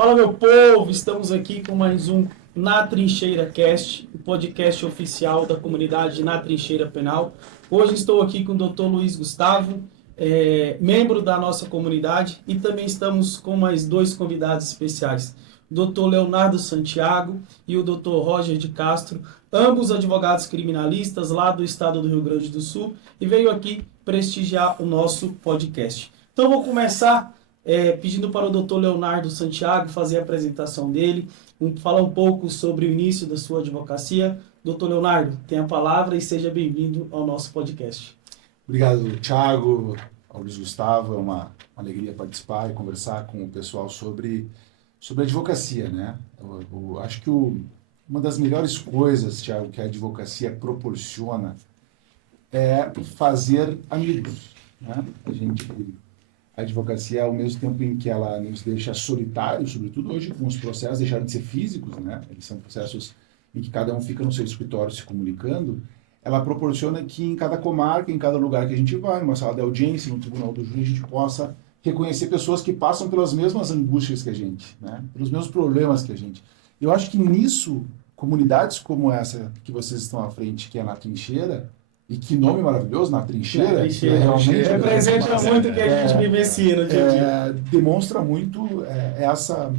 Fala, meu povo, estamos aqui com mais um Na Trincheira Cast, o podcast oficial da comunidade Na Trincheira Penal. Hoje estou aqui com o Dr. Luiz Gustavo, membro da nossa comunidade, e também estamos com mais dois convidados especiais, o Dr. Leonardo Santiago e o Dr. Roger de Castro, ambos advogados criminalistas lá do estado do Rio Grande do Sul, e veio aqui prestigiar o nosso podcast. Então vou começar pedindo para o Dr. Leonardo Santiago fazer a apresentação dele, falar um pouco sobre o início da sua advocacia. Dr. Leonardo, tenha a palavra e seja bem-vindo ao nosso podcast. Obrigado, Thiago, ao Luiz Gustavo. É uma alegria participar e conversar com o pessoal sobre a advocacia, né? Eu acho que uma das melhores coisas, Thiago, que a advocacia proporciona é fazer amigos, né? A advocacia, ao mesmo tempo em que ela nos deixa solitários, sobretudo hoje com os processos deixaram de ser físicos, né? Eles são processos em que cada um fica no seu escritório se comunicando, ela proporciona que em cada comarca, em cada lugar que a gente vai, numa sala de audiência, no tribunal do júri, a gente possa reconhecer pessoas que passam pelas mesmas angústias que a gente, né? Pelos mesmos problemas que a gente. Eu acho que nisso, comunidades como essa que vocês estão à frente, que é Na Trincheira, e que nome maravilhoso, Na Trincheira. Na Trincheira. Realmente representa muito o que a gente vivencia no dia a dia. Demonstra muito essa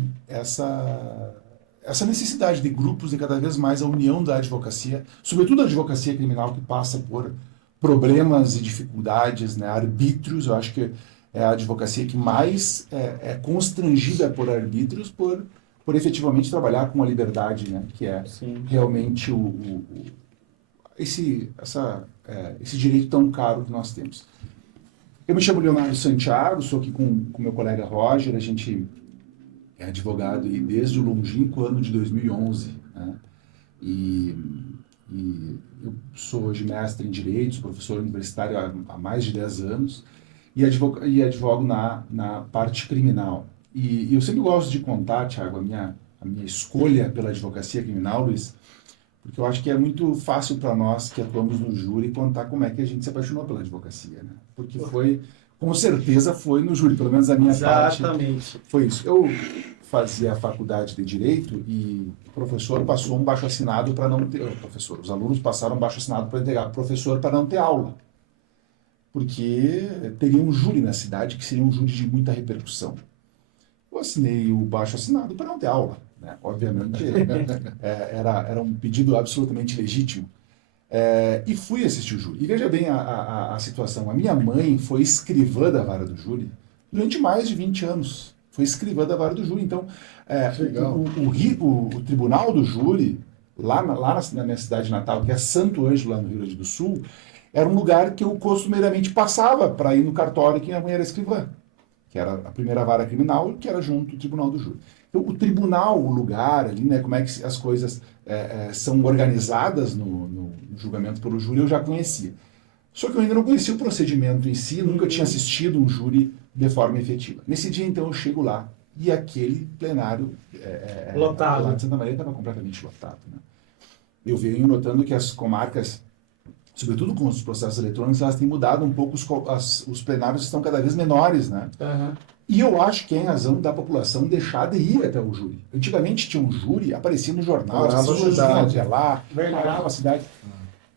necessidade de grupos, de cada vez mais a união da advocacia, sobretudo a advocacia criminal que passa por problemas e dificuldades, né, arbítrios. Eu acho que é a advocacia que mais é constrangida por arbítrios, por efetivamente trabalhar com a liberdade, né, que é Sim. realmente esse direito tão caro que nós temos. Eu me chamo Leonardo Santiago, sou aqui com meu colega Roger, a gente é advogado desde o longínquo ano de 2011, né? E eu sou hoje mestre em Direito, sou professor universitário há mais de 10 anos e advogo na parte criminal. E eu sempre gosto de contar, Thiago, a minha escolha pela advocacia criminal, Luiz, porque eu acho que é muito fácil para nós que atuamos no júri contar como é que a gente se apaixonou pela advocacia, né? Porque com certeza foi no júri, pelo menos a minha parte foi isso. Eu fazia a faculdade de Direito e o professor passou um baixo-assinado para não ter... Os alunos passaram um baixo-assinado para entregar para o professor para não ter aula. Porque teria um júri na cidade que seria um júri de muita repercussão. Eu assinei o baixo-assinado para não ter aula, né? Obviamente, era um pedido absolutamente legítimo. E fui assistir o júri. E veja bem a situação. A minha mãe foi escrivã da vara do júri durante mais de 20 anos. Foi escrivã da vara do júri. Então, o tribunal do júri, lá na minha cidade natal, que é Santo Ângelo, lá no Rio Grande do Sul, era um lugar que eu costumeiramente passava para ir no cartório que minha mãe era escrivã, que era a primeira vara criminal, que era junto ao tribunal do júri. Então, o tribunal, o lugar ali, né, como é que as coisas são organizadas no julgamento pelo júri, eu já conhecia. Só que eu ainda não conhecia o procedimento em si, nunca tinha assistido um júri de forma efetiva. Nesse dia, então, eu chego lá e aquele plenário lotado. Lá de Santa Maria estava completamente lotado, né? Eu venho notando que as comarcas, sobretudo com os processos eletrônicos, elas têm mudado um pouco, os plenários estão cada vez menores, né? Uhum. E eu acho que é em razão da população deixar de ir até o júri. Antigamente tinha um júri, aparecia no jornal, parava a cidade.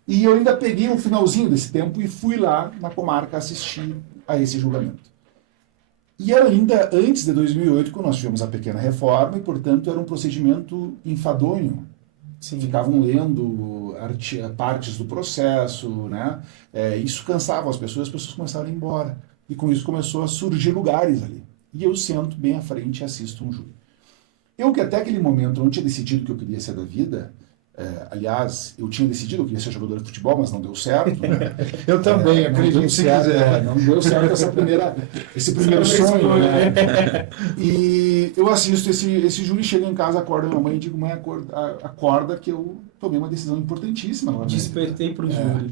E eu ainda peguei um finalzinho desse tempo e fui lá na comarca assistir a esse julgamento. E era ainda antes de 2008, quando nós tivemos a pequena reforma, e, portanto, era um procedimento enfadonho. Sim. Ficavam lendo partes do processo, né? Isso cansava as pessoas começaram a ir embora. E com isso começou a surgir lugares ali. E eu sento bem à frente e assisto um júri. Eu que até aquele momento não tinha decidido o que eu queria ser da vida, aliás, eu tinha decidido que eu queria ser jogador de futebol, mas não deu certo. Né? Eu também, acredito se quiser. Não deu certo esse primeiro sonho. Né? E eu assisto esse júri, chego em casa, acordo minha mãe e digo, mãe, acorda que eu tomei uma decisão importantíssima. Despertei para o júri.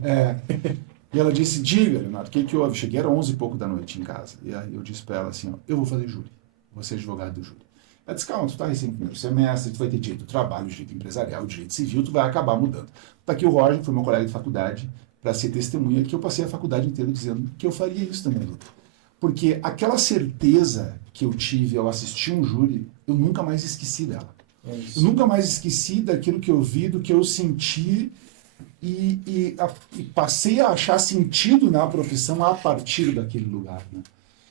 E ela disse, diga, Leonardo, o que houve? Cheguei, era 11 e pouco da noite em casa. E aí eu disse para ela assim, eu vou fazer júri, vou ser advogado do júri. Ela disse, calma, tu tá recém no primeiro semestre, tu vai ter direito do trabalho, direito empresarial, direito civil, tu vai acabar mudando. Tá aqui o Roger, que foi meu colega de faculdade, para ser testemunha, que eu passei a faculdade inteira dizendo que eu faria isso também, Luta. Porque aquela certeza que eu tive ao assistir um júri, eu nunca mais esqueci dela. Eu nunca mais esqueci daquilo que eu vi, do que eu senti e passei a achar sentido na profissão a partir daquele lugar, né?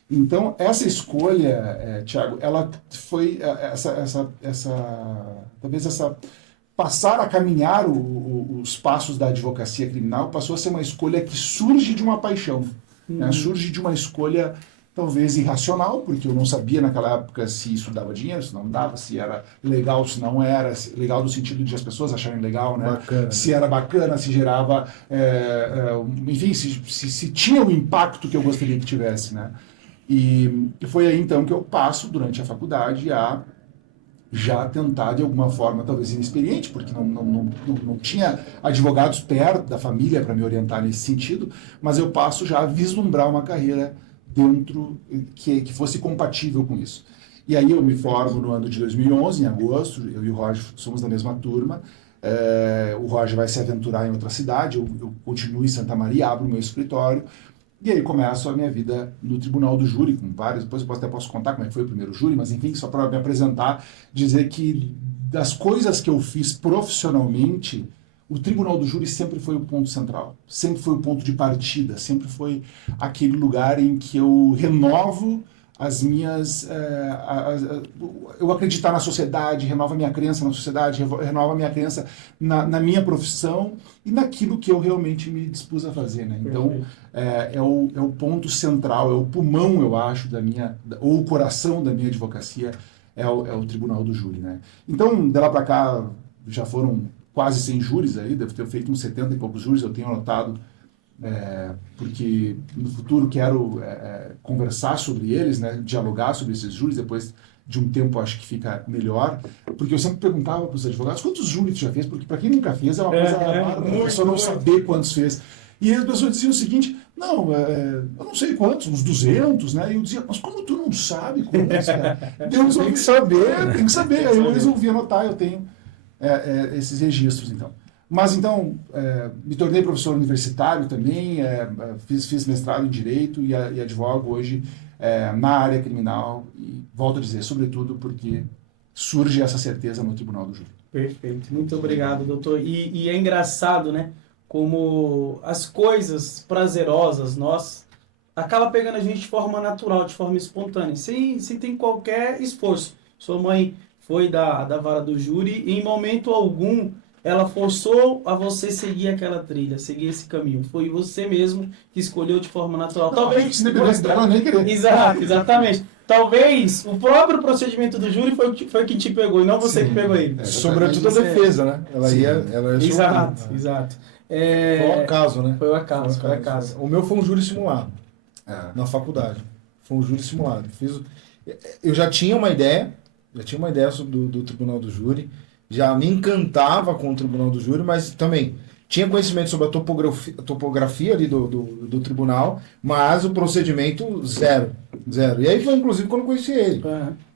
Então, essa escolha, Thiago, ela foi talvez passar a caminhar os passos da advocacia criminal passou a ser uma escolha que surge de uma paixão, né? Surge de uma escolha talvez irracional, porque eu não sabia naquela época se isso dava dinheiro, se não dava, se era legal, se não era, legal no sentido de as pessoas acharem legal, né? Bacana. Se era bacana, se gerava, enfim, se tinha o impacto que eu gostaria que tivesse, né? E foi aí então que eu passo durante a faculdade a já tentar de alguma forma, talvez inexperiente, porque não tinha advogados perto da família para me orientar nesse sentido, mas eu passo já a vislumbrar uma carreira dentro que fosse compatível com isso. E aí eu me formo no ano de 2011, em agosto, eu e o Roger somos da mesma turma, o Roger vai se aventurar em outra cidade, eu continuo em Santa Maria, abro o meu escritório, e aí começo a minha vida no Tribunal do Júri, com vários, depois eu até posso contar como é que foi o primeiro júri, mas enfim, só para me apresentar, dizer que das coisas que eu fiz profissionalmente, o Tribunal do Júri sempre foi o ponto central, sempre foi o ponto de partida, sempre foi aquele lugar em que eu renovo as minhas... eu acreditar na sociedade, renovo a minha crença na sociedade, renovo a minha crença na minha profissão e naquilo que eu realmente me dispus a fazer, né? Então, é o ponto central, é o pulmão, eu acho, ou o coração da minha advocacia, é o Tribunal do Júri, né? Então, de lá para cá, já foram quase 100 júris aí, devo ter feito uns 70 e poucos júris, eu tenho anotado, porque no futuro quero conversar sobre eles, né, dialogar sobre esses júris, depois de um tempo acho que fica melhor, porque eu sempre perguntava para os advogados, quantos júris tu já fez? Porque para quem nunca fez é uma coisa bárbara, a pessoa não saber quantos fez. E as pessoas diziam o seguinte, não, eu não sei quantos, uns 200, né? E eu dizia, mas como tu não sabe quantos, cara? Tem que saber. Tem que saber. Aí eu resolvi anotar, eu tenho esses registros, então. Mas, então, me tornei professor universitário também, fiz mestrado em Direito e advogo hoje na área criminal e, volto a dizer, sobretudo porque surge essa certeza no Tribunal do Júri. Perfeito. Muito obrigado, doutor. E é engraçado, né? Como as coisas prazerosas, acaba pegando a gente de forma natural, de forma espontânea, sem ter qualquer esforço. Sua mãe foi da vara do júri e em momento algum ela forçou a você seguir aquela trilha, seguir esse caminho. Foi você mesmo que escolheu de forma natural. Talvez independente dela nem querer. Exatamente. Talvez o próprio procedimento do júri foi que te pegou e não você que pegou ele. Sobretudo a defesa, né? Ela ia Exato. Foi um acaso, né? Foi o acaso. O meu foi um júri simulado na faculdade. Foi um júri simulado. Eu já tinha uma ideia do Tribunal do Júri, já me encantava com o Tribunal do Júri, mas também tinha conhecimento sobre a topografia ali do tribunal, mas o procedimento zero. E aí foi inclusive quando eu conheci ele.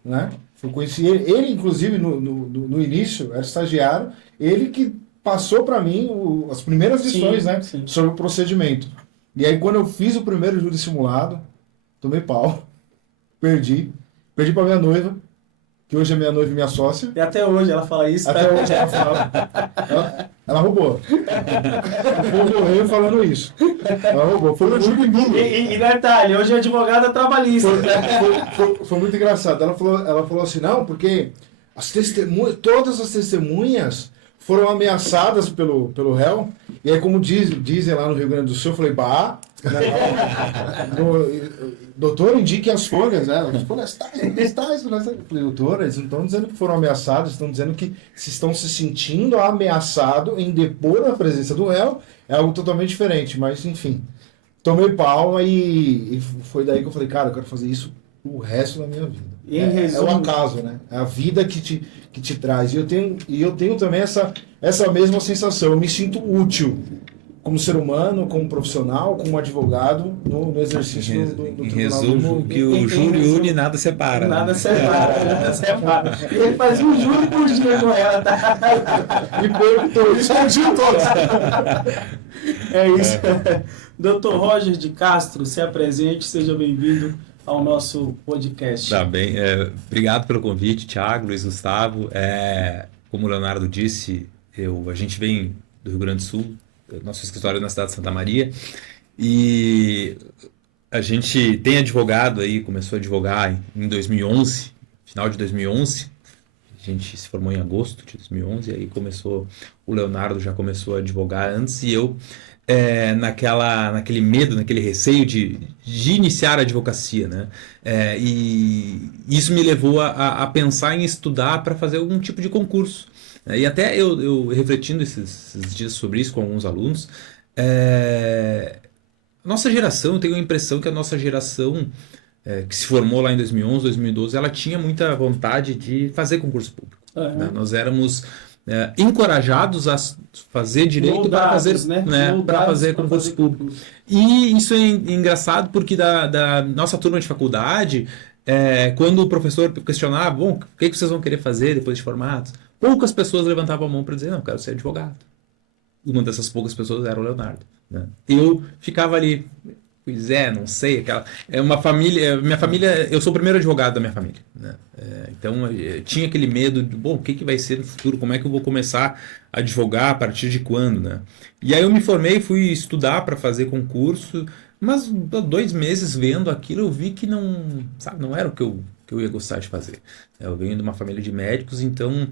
Né? Eu conheci ele inclusive no início, era estagiário, ele que passou para mim as primeiras lições, né, sobre o procedimento. E aí quando eu fiz o primeiro júri simulado, tomei pau, perdi para minha noiva, que hoje é minha noiva e minha sócia. E até hoje ela fala isso. Até hoje ela fala. Ela roubou. Eu vou morrer falando isso. Ela roubou. Foi um júri nulo. E detalhe, hoje é advogada trabalhista. Foi muito engraçado. Ela falou assim, não, porque todas as testemunhas foram ameaçadas pelo réu. E aí, como dizem lá no Rio Grande do Sul, eu falei, doutor, indique as folhas, né? As folhas tais. Eu falei, doutor, eles não estão dizendo que foram ameaçados, estão dizendo que se estão se sentindo ameaçados em depor na presença do réu, é algo totalmente diferente, mas enfim. Tomei palma e foi daí que eu falei, cara, eu quero fazer isso o resto da minha vida. É o acaso, né? É a vida que te traz. E eu tenho também essa mesma sensação. Eu me sinto útil como ser humano, como profissional, como advogado no exercício do Em Tribunal resumo, do Júri. que o júri une nada separa. Nada separa. E ele faz um júri por dia com ela, tá? Me perguntou, escondi todos. É isso. Dr. Roger de Castro, se apresente, seja bem-vindo ao nosso podcast. Tá bem. Obrigado pelo convite, Thiago, Luiz Gustavo. Como o Leonardo disse, a gente vem do Rio Grande do Sul, nosso escritório é na cidade de Santa Maria, e a gente tem advogado aí, começou a advogar em 2011, final de 2011. A gente se formou em agosto de 2011, e aí o Leonardo já começou a advogar antes, e eu naquele medo, naquele receio de iniciar a advocacia, né? E isso me levou a pensar em estudar para fazer algum tipo de concurso. E até eu refletindo esses dias sobre isso com alguns alunos, nossa geração, eu tenho a impressão que a nossa geração que se formou lá em 2011, 2012, ela tinha muita vontade de fazer concurso público. Né? Nós éramos encorajados a fazer direito para fazer concurso público. E isso é engraçado porque da nossa turma de faculdade, quando o professor questionava, bom, o que vocês vão querer fazer depois de formados? Poucas pessoas levantavam a mão para dizer, não, eu quero ser advogado. Uma dessas poucas pessoas era o Leonardo. Né? Eu ficava ali, pois não sei, minha família, eu sou o primeiro advogado da minha família, né? Então eu tinha aquele medo de, bom, o que vai ser no futuro, como é que eu vou começar a advogar, a partir de quando, né? E aí eu me formei, fui estudar para fazer concurso, mas 2 meses vendo aquilo eu vi que não era o que eu ia gostar de fazer. Eu venho de uma família de médicos, então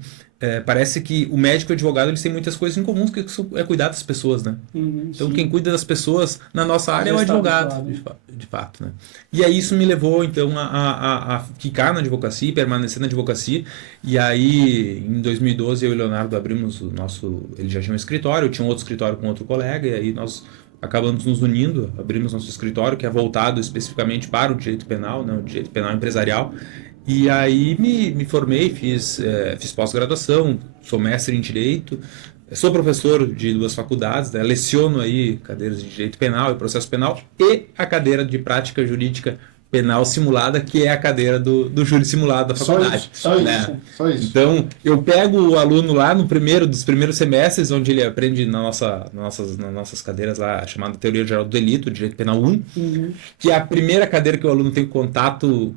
parece que o médico e o advogado eles têm muitas coisas em comum, que é cuidar das pessoas, né? Então sim. Quem cuida das pessoas na nossa área é o advogado, de fato, né? E aí isso me levou então a ficar na advocacia, permanecer na advocacia. E aí em 2012 eu e o Leonardo abrimos ele já tinha um escritório, eu tinha um outro escritório com outro colega, e aí nós acabamos nos unindo, abrimos nosso escritório, que é voltado especificamente para o direito penal, né, o direito penal empresarial. E aí me formei, fiz pós-graduação, sou mestre em Direito, sou professor de 2 faculdades, né, leciono aí cadeiras de Direito Penal e Processo Penal e a cadeira de Prática Jurídica Penal Simulada, que é a cadeira do júri simulado da faculdade. Só isso. Então, eu pego o aluno lá dos primeiros semestres, onde ele aprende nas nossas cadeiras lá, chamada Teoria Geral do Delito, Direito Penal 1, que é a primeira cadeira que o aluno tem contato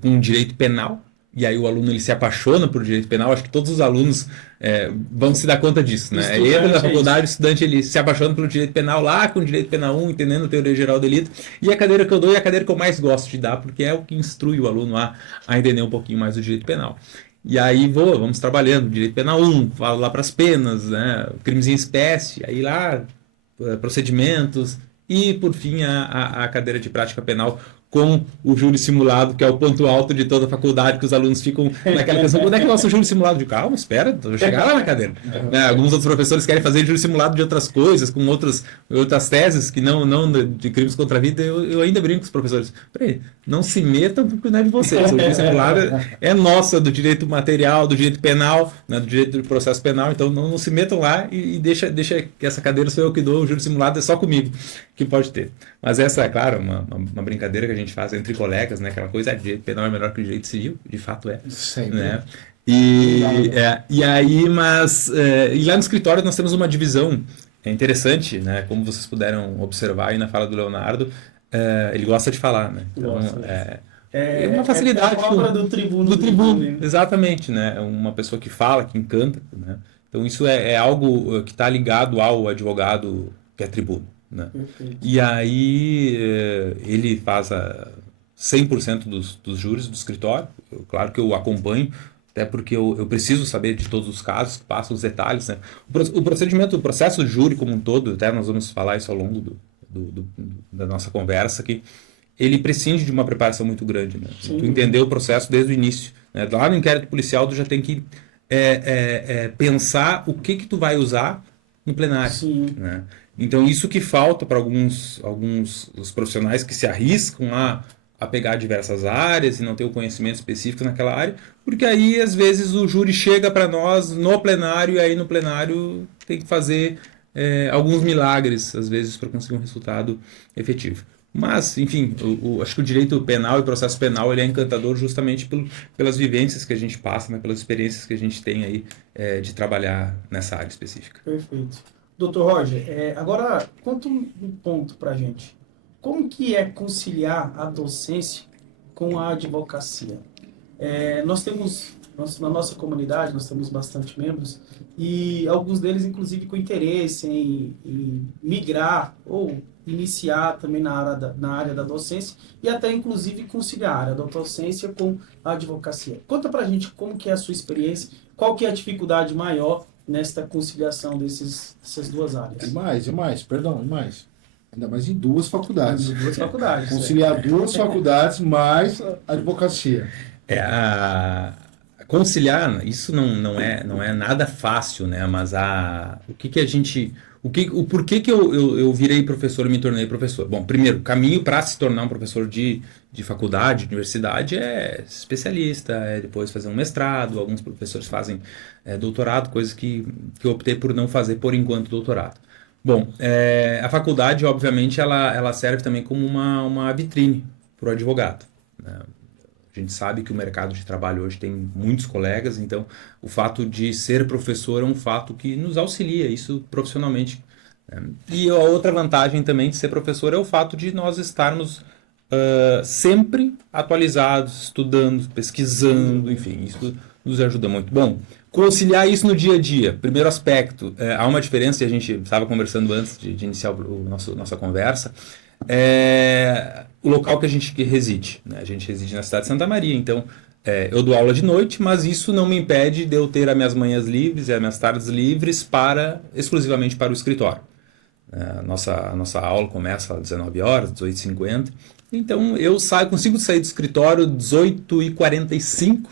com o direito penal. E aí o aluno ele se apaixona por direito penal. Acho que todos os alunos vão se dar conta disso, né? Ele entra na faculdade, o estudante ele se apaixona pelo direito penal lá, com o direito penal 1, entendendo a teoria geral do delito. E a cadeira que eu dou é a cadeira que eu mais gosto de dar, porque é o que instrui o aluno a entender um pouquinho mais do direito penal. E aí vamos trabalhando, direito penal 1, falo lá para as penas, né? Crimes em espécie, aí lá procedimentos e por fim a cadeira de prática penal com o júri simulado, que é o ponto alto de toda a faculdade, que os alunos ficam naquela questão, quando é que é o nosso júri simulado? De calma, espera, vou chegar lá na cadeira. Alguns outros professores querem fazer júri simulado de outras coisas, com outras teses, que não de crimes contra a vida. Eu ainda brinco com os professores. Peraí, não se metam porque não é de vocês. O júri simulado é nossa, do direito material, do direito penal, né, do direito do processo penal, então não se metam lá e deixa que essa cadeira sou eu que dou, o júri simulado é só comigo que pode ter. Mas essa é, claro, uma brincadeira que a gente faz entre colegas, né? Aquela coisa, direito penal é melhor que o direito civil, de fato é. Sempre. Né? E aí, e lá no escritório nós temos uma divisão interessante, né? Como vocês puderam observar aí na fala do Leonardo, ele gosta de falar, né? Então, é uma facilidade. Do tribuno. Do tribuno, exatamente, né? Uma pessoa que fala, que encanta, né? Então isso é algo que está ligado ao advogado que é tribuno. Né? E aí ele faz 100% dos júris do escritório. Claro que eu acompanho, até porque eu preciso saber de todos os casos, que passam os detalhes. Né? O processo de júri como um todo, até nós vamos falar isso ao longo da nossa conversa, que ele prescinde de uma preparação muito grande. Né? Tu entender o processo desde o início. Né? Lá no inquérito policial tu já tem que pensar o que tu vai usar no plenário. Né? Então, isso que falta para alguns os profissionais que se arriscam a pegar diversas áreas e não ter o conhecimento específico naquela área, porque aí, às vezes, o júri chega para nós no plenário e aí no plenário tem que fazer alguns milagres, às vezes, para conseguir um resultado efetivo. Mas, enfim, acho que o direito penal e o processo penal ele é encantador justamente pelas vivências que a gente passa, né, pelas experiências que a gente tem aí de trabalhar nessa área específica. Perfeito. Doutor Roger, agora conta um ponto pra gente. como que é conciliar a docência com a advocacia? Na nossa comunidade, nós temos bastante membros e alguns deles, inclusive, com interesse em migrar ou iniciar também na área da docência e até, inclusive, conciliar a área da docência com a advocacia. Conta pra gente como que é a sua experiência, qual que é a dificuldade maior nesta conciliação dessas duas áreas. Mais. Ainda mais em duas faculdades. Duas faculdades. Conciliar duas faculdades mais a advocacia. Conciliar, isso não é nada fácil, né? Mas o porquê que eu virei professor e me tornei professor? Bom, primeiro, o caminho para se tornar um professor de faculdade, de universidade, é especialista, é depois fazer um mestrado, alguns professores fazem doutorado, coisa que eu optei por não fazer por enquanto doutorado. Bom, a faculdade, obviamente, ela serve também como uma vitrine para o advogado, né? A gente sabe que o mercado de trabalho hoje tem muitos colegas, então o fato de ser professor é um fato que nos auxilia, isso profissionalmente. E a outra vantagem também de ser professor é o fato de nós estarmos sempre atualizados, estudando, pesquisando, enfim, isso nos ajuda muito. Bom, conciliar isso no dia a dia. Primeiro aspecto, há uma diferença, e a gente estava conversando antes de iniciar nossa conversa, o local que a gente reside, né? A gente reside na cidade de Santa Maria, então eu dou aula de noite, mas isso não me impede de eu ter as minhas manhãs livres e as minhas tardes livres exclusivamente para o escritório. A nossa aula começa às 19 horas, 18h50, então eu consigo sair do escritório às 18h45,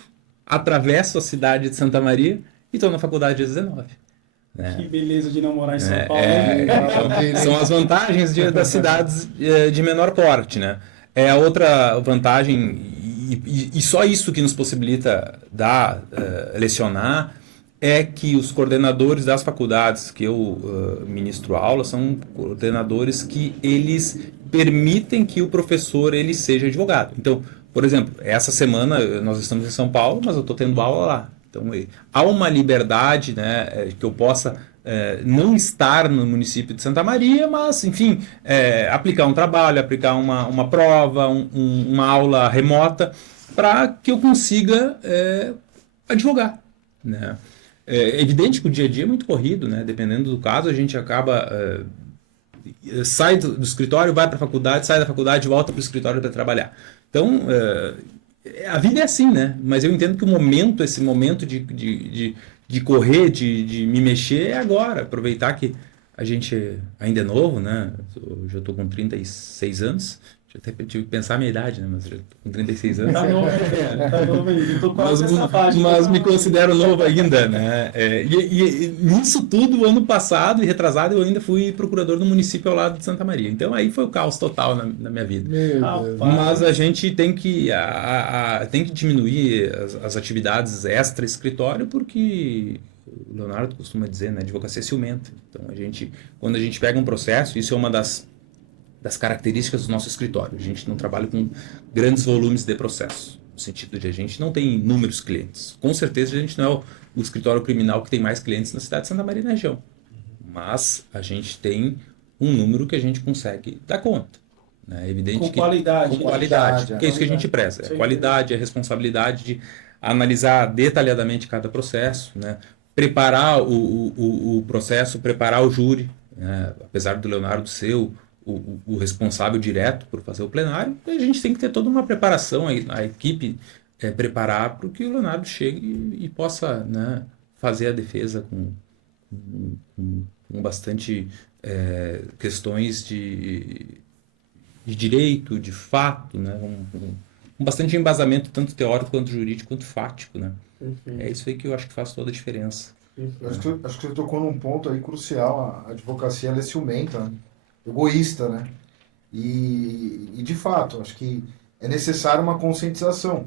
atravesso a cidade de Santa Maria e estou na faculdade às 19h. Que beleza de não morar em São Paulo. Então, são as vantagens das cidades de menor porte, né? A outra vantagem, e só isso que nos possibilita lecionar, é que os coordenadores das faculdades que eu ministro aula são coordenadores que eles permitem que o professor ele seja advogado. Então, por exemplo, essa semana nós estamos em São Paulo, mas eu estou tendo aula lá. Então, há uma liberdade, né, que eu possa não estar no município de Santa Maria, mas, enfim, aplicar um trabalho, aplicar uma prova, uma aula remota, para que eu consiga advogar, né? É evidente que o dia a dia é muito corrido, né? Dependendo do caso, a gente acaba... sai do escritório, vai para a faculdade, sai da faculdade, volta para o escritório para trabalhar. Então... a vida é assim, né? Mas eu entendo que esse momento de correr, de me mexer é agora. Aproveitar que a gente ainda é novo, né? Hoje eu estou com 36 anos. Deixa eu até tive que pensar a minha idade, né? Mas eu tô com 36 anos. Tá novo, tá novo ainda. Tô quase nessa faixa. Mas me considero novo ainda, né? E nisso tudo, ano passado e retrasado, eu ainda fui procurador do município ao lado de Santa Maria. Então aí foi o caos total na minha vida. Mas a gente tem que diminuir as atividades extra-escritório, porque o Leonardo costuma dizer, né? Advocacia é ciumenta. Então quando a gente pega um processo, isso é uma das características do nosso escritório. A gente não trabalha com grandes volumes de processo, no sentido de a gente não tem inúmeros clientes. Com certeza a gente não é o escritório criminal que tem mais clientes na cidade de Santa Maria e na região. Mas a gente tem um número que a gente consegue dar conta. É evidente com qualidade. Com qualidade. Que é isso que a gente preza. A qualidade, a responsabilidade de analisar detalhadamente cada processo, né? Preparar o processo, preparar o júri, né? Apesar do Leonardo ser o responsável direto por fazer o plenário, a gente tem que ter toda uma preparação, a equipe preparar para que o Leonardo chegue e possa, né, fazer a defesa com bastante questões de direito, de fato, né, com bastante embasamento, tanto teórico quanto jurídico, quanto fático, né? É isso aí que eu acho que faz toda a diferença. Acho que você tocou num ponto aí crucial. A advocacia ela é ciumenta, né? Egoísta, né? E de fato, acho que é necessário uma conscientização.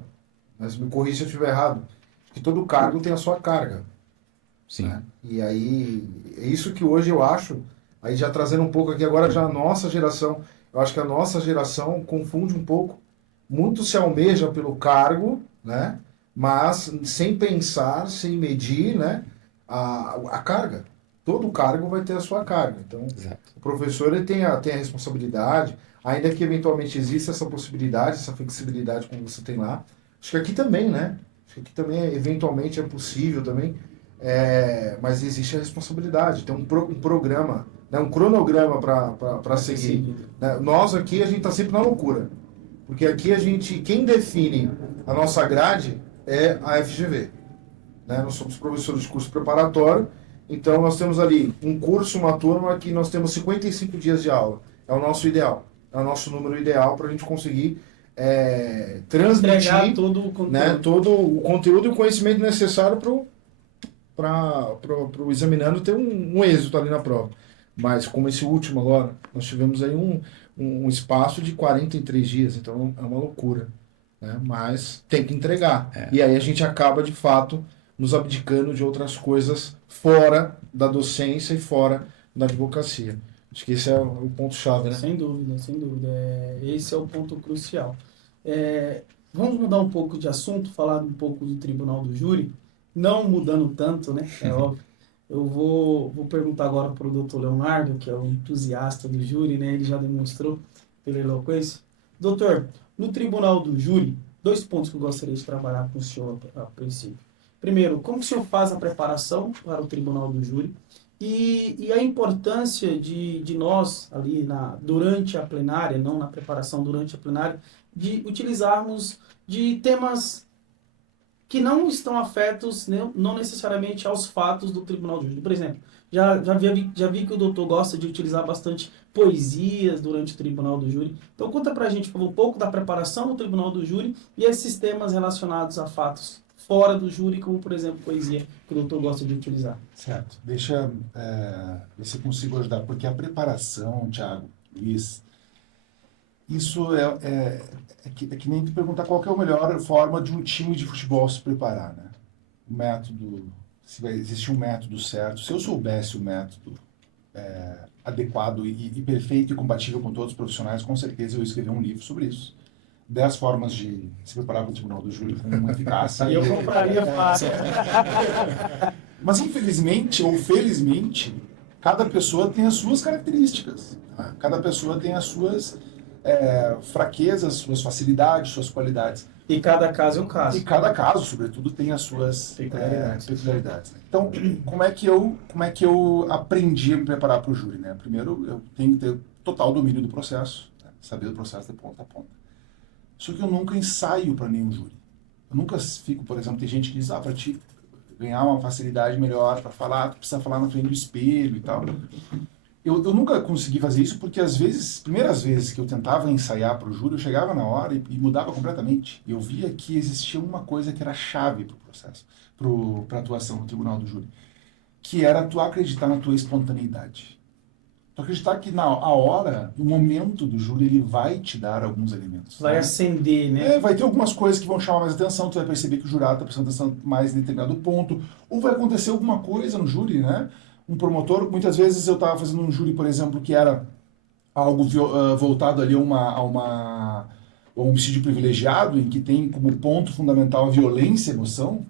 Mas me corrija se eu estiver errado. Acho que todo cargo tem a sua carga. Sim. Né? E aí, é isso que hoje eu acho, aí já trazendo um pouco aqui agora já a nossa geração, eu acho que a nossa geração confunde um pouco. Muito se almeja pelo cargo, né? Mas sem pensar, sem medir, né? A carga. todo cargo vai ter a sua carga. Então, Exato. o professor ele tem a responsabilidade, ainda que eventualmente exista essa possibilidade, essa flexibilidade como você tem lá. Acho que aqui também, né? Acho que aqui também, eventualmente, é possível também. Mas existe a responsabilidade. Tem um programa, né? Um cronograma para seguir. Né? Nós aqui, a gente está sempre na loucura. Porque aqui quem define a nossa grade é a FGV. Né? Nós somos professores de curso preparatório, então nós temos ali um curso, uma turma que nós temos 55 dias de aula. É o nosso ideal, é o nosso número ideal para a gente conseguir transmitir todo o conteúdo. Né, todo o conteúdo e o conhecimento necessário para o examinando ter um êxito ali na prova. Mas como esse último agora, nós tivemos aí um espaço de 43 dias, então é uma loucura. Né? Mas tem que entregar. E aí a gente acaba, de fato, nos abdicando de outras coisas fora da docência e fora da advocacia. Acho que esse é o ponto-chave, né? Sem dúvida, sem dúvida. Esse é o ponto crucial. Vamos mudar um pouco de assunto, falar um pouco do Tribunal do Júri, não mudando tanto, né? É óbvio. Eu vou perguntar agora para o doutor Leonardo, que é um entusiasta do júri, né? Ele já demonstrou pela eloquência. Doutor, no Tribunal do Júri, 2 pontos que eu gostaria de trabalhar com o senhor a princípio. Primeiro, como que o senhor faz a preparação para o Tribunal do Júri? E a importância de nós, ali durante a plenária, não na preparação, durante a plenária, de utilizarmos de temas que não estão afetos, né, não necessariamente aos fatos do Tribunal do Júri. Por exemplo, já vi que o doutor gosta de utilizar bastante poesias durante o Tribunal do Júri. Então conta pra gente, por favor, um pouco da preparação do Tribunal do Júri e esses temas relacionados a fatos fora do júri, como, por exemplo, poesia, que o doutor gosta de utilizar. Certo. Deixa ver se eu consigo ajudar, porque a preparação, Thiago, Luiz, isso é que nem te perguntar qual que é a melhor forma de um time de futebol se preparar, né? O método, se vai existir um método certo. Se eu soubesse o método adequado e perfeito e compatível com todos os profissionais, com certeza eu ia escrever um livro sobre isso. 10 formas de se preparar para o Tribunal do Júri com uma eficácia. Eu compraria fácil. Mas infelizmente ou felizmente, cada pessoa tem as suas características. Tá? Cada pessoa tem as suas fraquezas, suas facilidades, suas qualidades. E cada caso é um caso. E cada caso, sobretudo, tem as suas peculiaridades. Né? Então, como é que eu aprendi a me preparar para o júri? Né? Primeiro, eu tenho que ter total domínio do processo, né? Saber do processo de ponta a ponta. Só que eu nunca ensaio para nenhum júri. Eu nunca fico, por exemplo, tem gente que diz, para te ganhar uma facilidade melhor para falar, tu precisa falar na frente do espelho e tal. Eu nunca consegui fazer isso porque, às vezes, primeiras vezes que eu tentava ensaiar para o júri, eu chegava na hora e mudava completamente. Eu via que existia uma coisa que era chave para o processo, para a atuação no Tribunal do Júri, que era tu acreditar na tua espontaneidade. Tu acreditar que na hora, no momento do júri, ele vai te dar alguns elementos. Vai acender, né? Vai ter algumas coisas que vão chamar mais atenção, tu vai perceber que o jurado está prestando atenção mais em determinado ponto, ou vai acontecer alguma coisa no júri, né? Um promotor, muitas vezes eu estava fazendo um júri, por exemplo, que era algo voltado ali a um homicídio privilegiado, em que tem como ponto fundamental a violência e a emoção,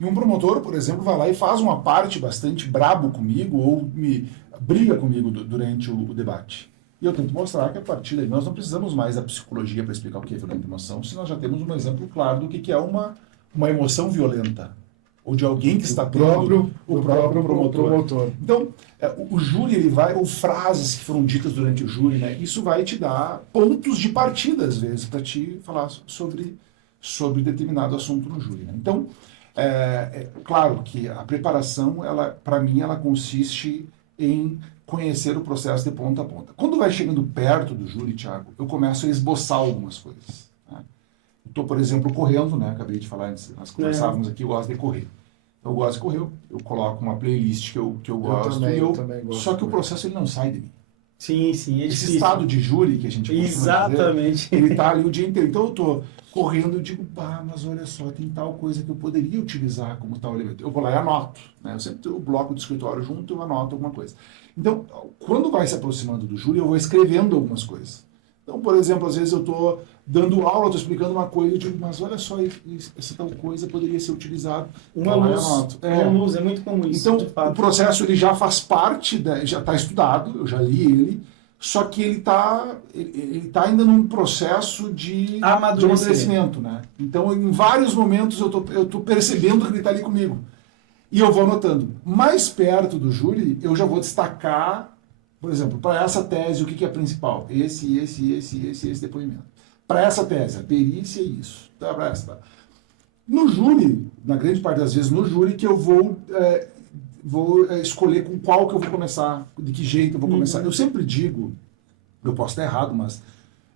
e um promotor, por exemplo, vai lá e faz uma parte bastante brabo comigo, ou me briga comigo durante o debate. E eu tento mostrar que a partir daí nós não precisamos mais da psicologia para explicar o que é violência e emoção, se nós já temos um exemplo claro do que é uma emoção violenta. Ou de alguém que está tendo o próprio promotor. Então, o júri, ele vai, ou frases que foram ditas durante o júri, né? Isso vai te dar pontos de partida, às vezes, para te falar sobre determinado assunto no júri. Né? Então, claro que a preparação, para mim, ela consiste em conhecer o processo de ponta a ponta. Quando vai chegando perto do júri, Thiago, eu começo a esboçar algumas coisas. Né? Estou, por exemplo, correndo, né? Acabei de falar antes, nós conversávamos aqui, eu gosto de correr. Eu gosto de correr, eu coloco uma playlist que eu gosto, eu também gosto. Só que o processo ele não sai de mim. Sim, Esse estado de júri que a gente costuma dizer, ele está ali o dia inteiro. Então eu estou correndo e digo, mas olha só, tem tal coisa que eu poderia utilizar como tal elemento. Eu vou lá e anoto. Né? Eu sempre tenho o bloco do escritório junto, eu anoto alguma coisa. Então, quando vai se aproximando do júri, eu vou escrevendo algumas coisas. Então, por exemplo, às vezes eu estou dando aula, estou explicando uma coisa, eu digo, mas olha só, essa tal coisa poderia ser utilizada. Uma luz, é muito comum isso, então, de fato. o processo ele já faz parte, já está estudado, eu já li ele, só que ele tá ainda num processo de amadurecimento, né? Então, em vários momentos eu tô percebendo que ele está ali comigo. E eu vou anotando. Mais perto do júri, eu já vou destacar, por exemplo, para essa tese, o que é principal? Esse depoimento. Para essa tese, a perícia é isso. Tá, para essa, tá. No júri, na grande parte das vezes no júri, que eu vou escolher com qual que eu vou começar, de que jeito eu vou começar. Eu sempre digo, eu posso estar errado, mas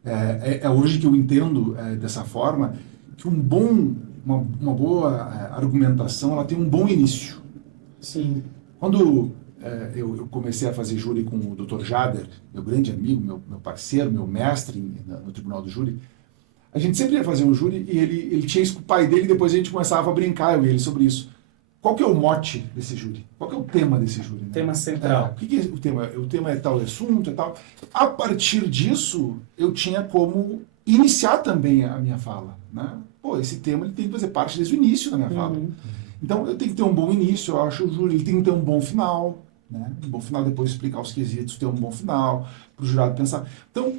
é hoje que eu entendo dessa forma, que uma boa argumentação, ela tem um bom início. Sim. Quando eu comecei a fazer júri com o Dr. Jader, meu grande amigo, meu parceiro, meu mestre no Tribunal do Júri, a gente sempre ia fazer um júri e ele tinha isso com o pai dele e depois a gente começava a brincar, eu e ele, sobre isso. Qual que é o mote desse júri? Qual que é o tema desse júri? Né? Tema central. O que é o tema? O tema é tal assunto e tal. A partir disso, eu tinha como iniciar também a minha fala. Né? Pô, esse tema ele tem que fazer parte desde o início da minha fala. Então, eu tenho que ter um bom início, eu acho, o júri ele tem que ter um bom final. Né? Um bom final, depois explicar os quesitos, ter um bom final, para o jurado pensar. Então,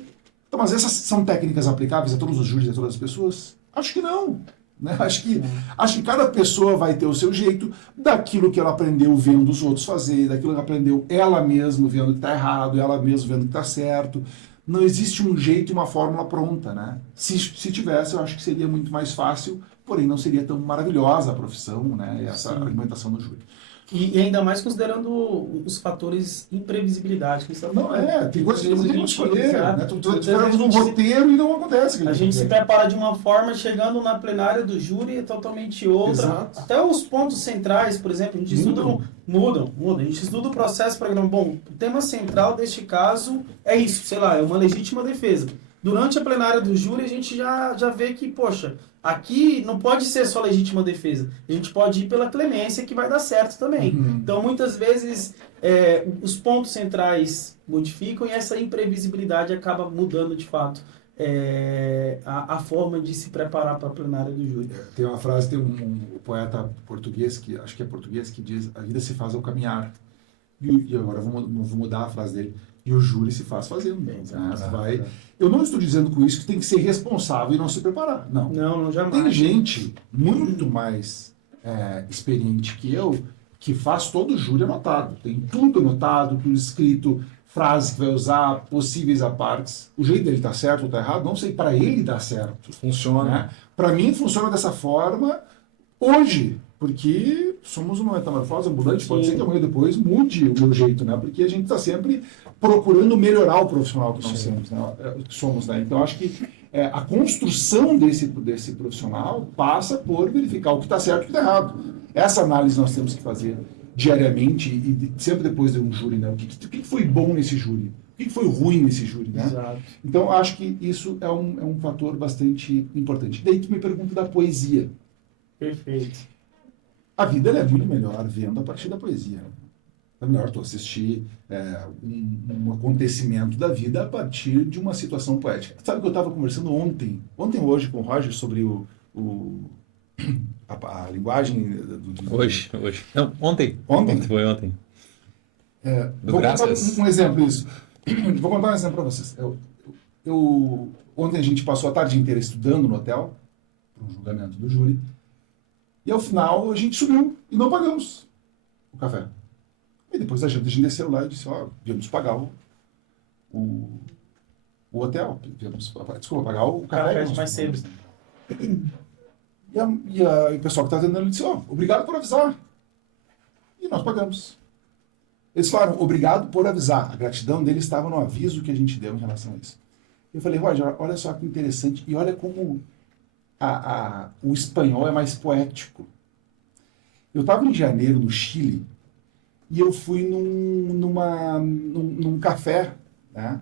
mas essas são técnicas aplicáveis a todos os júris, a todas as pessoas? Acho que não. Né? Acho que cada pessoa vai ter o seu jeito daquilo que ela aprendeu vendo os outros fazer, daquilo que ela aprendeu ela mesma vendo que está errado, ela mesma vendo que está certo. Não existe um jeito e uma fórmula pronta. Né? Se tivesse, eu acho que seria muito mais fácil, porém não seria tão maravilhosa a profissão, né? Essa argumentação no júri. E ainda mais considerando os fatores imprevisibilidade. Que não, tem coisas que não tem como escolher. Né? Tu faz um roteiro e não acontece. A gente se prepara de uma forma, chegando na plenária do júri é totalmente outra. Exato. Até os pontos centrais, por exemplo, a gente mudam. A gente estuda o processo para programa. Bom, o tema central deste caso é isso, sei lá, é uma legítima defesa. Durante a plenária do júri, a gente já vê que, poxa, aqui não pode ser só legítima defesa. A gente pode ir pela clemência, que vai dar certo também. Então, muitas vezes, os pontos centrais modificam e essa imprevisibilidade acaba mudando, de fato, a forma de se preparar para a plenária do júri. Tem uma frase, tem um poeta português, que acho que é português, que diz: a vida se faz ao caminhar. E agora eu vou mudar a frase dele. E o júri se faz fazendo. Eu não estou dizendo com isso que tem que ser responsável e não se preparar. Não, jamais. Tem gente muito mais experiente que eu que faz todo o júri anotado. Tem tudo anotado, tudo escrito, frases que vai usar, possíveis apartes. O jeito dele tá certo ou tá errado, não sei, para ele dá certo. Funciona. Né? Para mim funciona dessa forma hoje. Porque somos uma metamorfose ambulante, pode ser que amanhã depois mude o meu jeito, né? Porque a gente está sempre procurando melhorar o profissional que nós somos, né? Então, acho que a construção desse profissional passa por verificar o que está certo e o que está errado. Essa análise nós temos que fazer diariamente e sempre depois de um júri, né? O que foi bom nesse júri? O que foi ruim nesse júri, né? Exato. Então, acho que isso é um fator bastante importante. Daí tu me pergunta da poesia. Perfeito. A vida é muito melhor vendo a partir da poesia. É melhor tu assistir um acontecimento da vida a partir de uma situação poética. Sabe que eu estava conversando ontem hoje com o Roger sobre a linguagem Hoje. Não, ontem. Ontem? Foi ontem. Vou contar um exemplo disso. Vou contar um exemplo para vocês. Ontem a gente passou a tarde inteira estudando no hotel, para um julgamento do júri. E ao final a gente subiu e não pagamos o café. E depois da janta a gente desceu lá e disse: viemos pagar o hotel. Desculpa, pagar o café. Mais cedo. E o pessoal que está atendendo disse: obrigado por avisar. E nós pagamos. Eles falaram: obrigado por avisar. A gratidão deles estava no aviso que a gente deu em relação a isso. Eu falei: Roger, olha só que interessante. E olha como o espanhol é mais poético. Eu estava em janeiro no Chile e eu fui num café, né,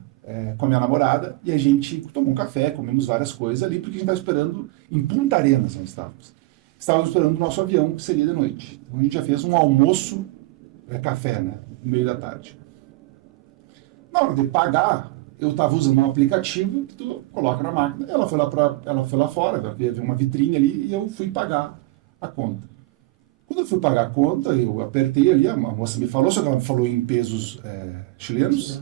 com a minha namorada, e a gente tomou um café, comemos várias coisas ali, porque a gente estava esperando em Punta Arenas, onde estávamos. Estávamos esperando o nosso avião, que seria de noite. Então a gente já fez um almoço, café, né, no meio da tarde. Na hora de pagar, eu estava usando um aplicativo que tu coloca na máquina. Ela foi lá fora, havia uma vitrine ali e eu fui pagar a conta. Quando eu fui pagar a conta, eu apertei ali, a moça me falou, só que ela me falou em pesos chilenos.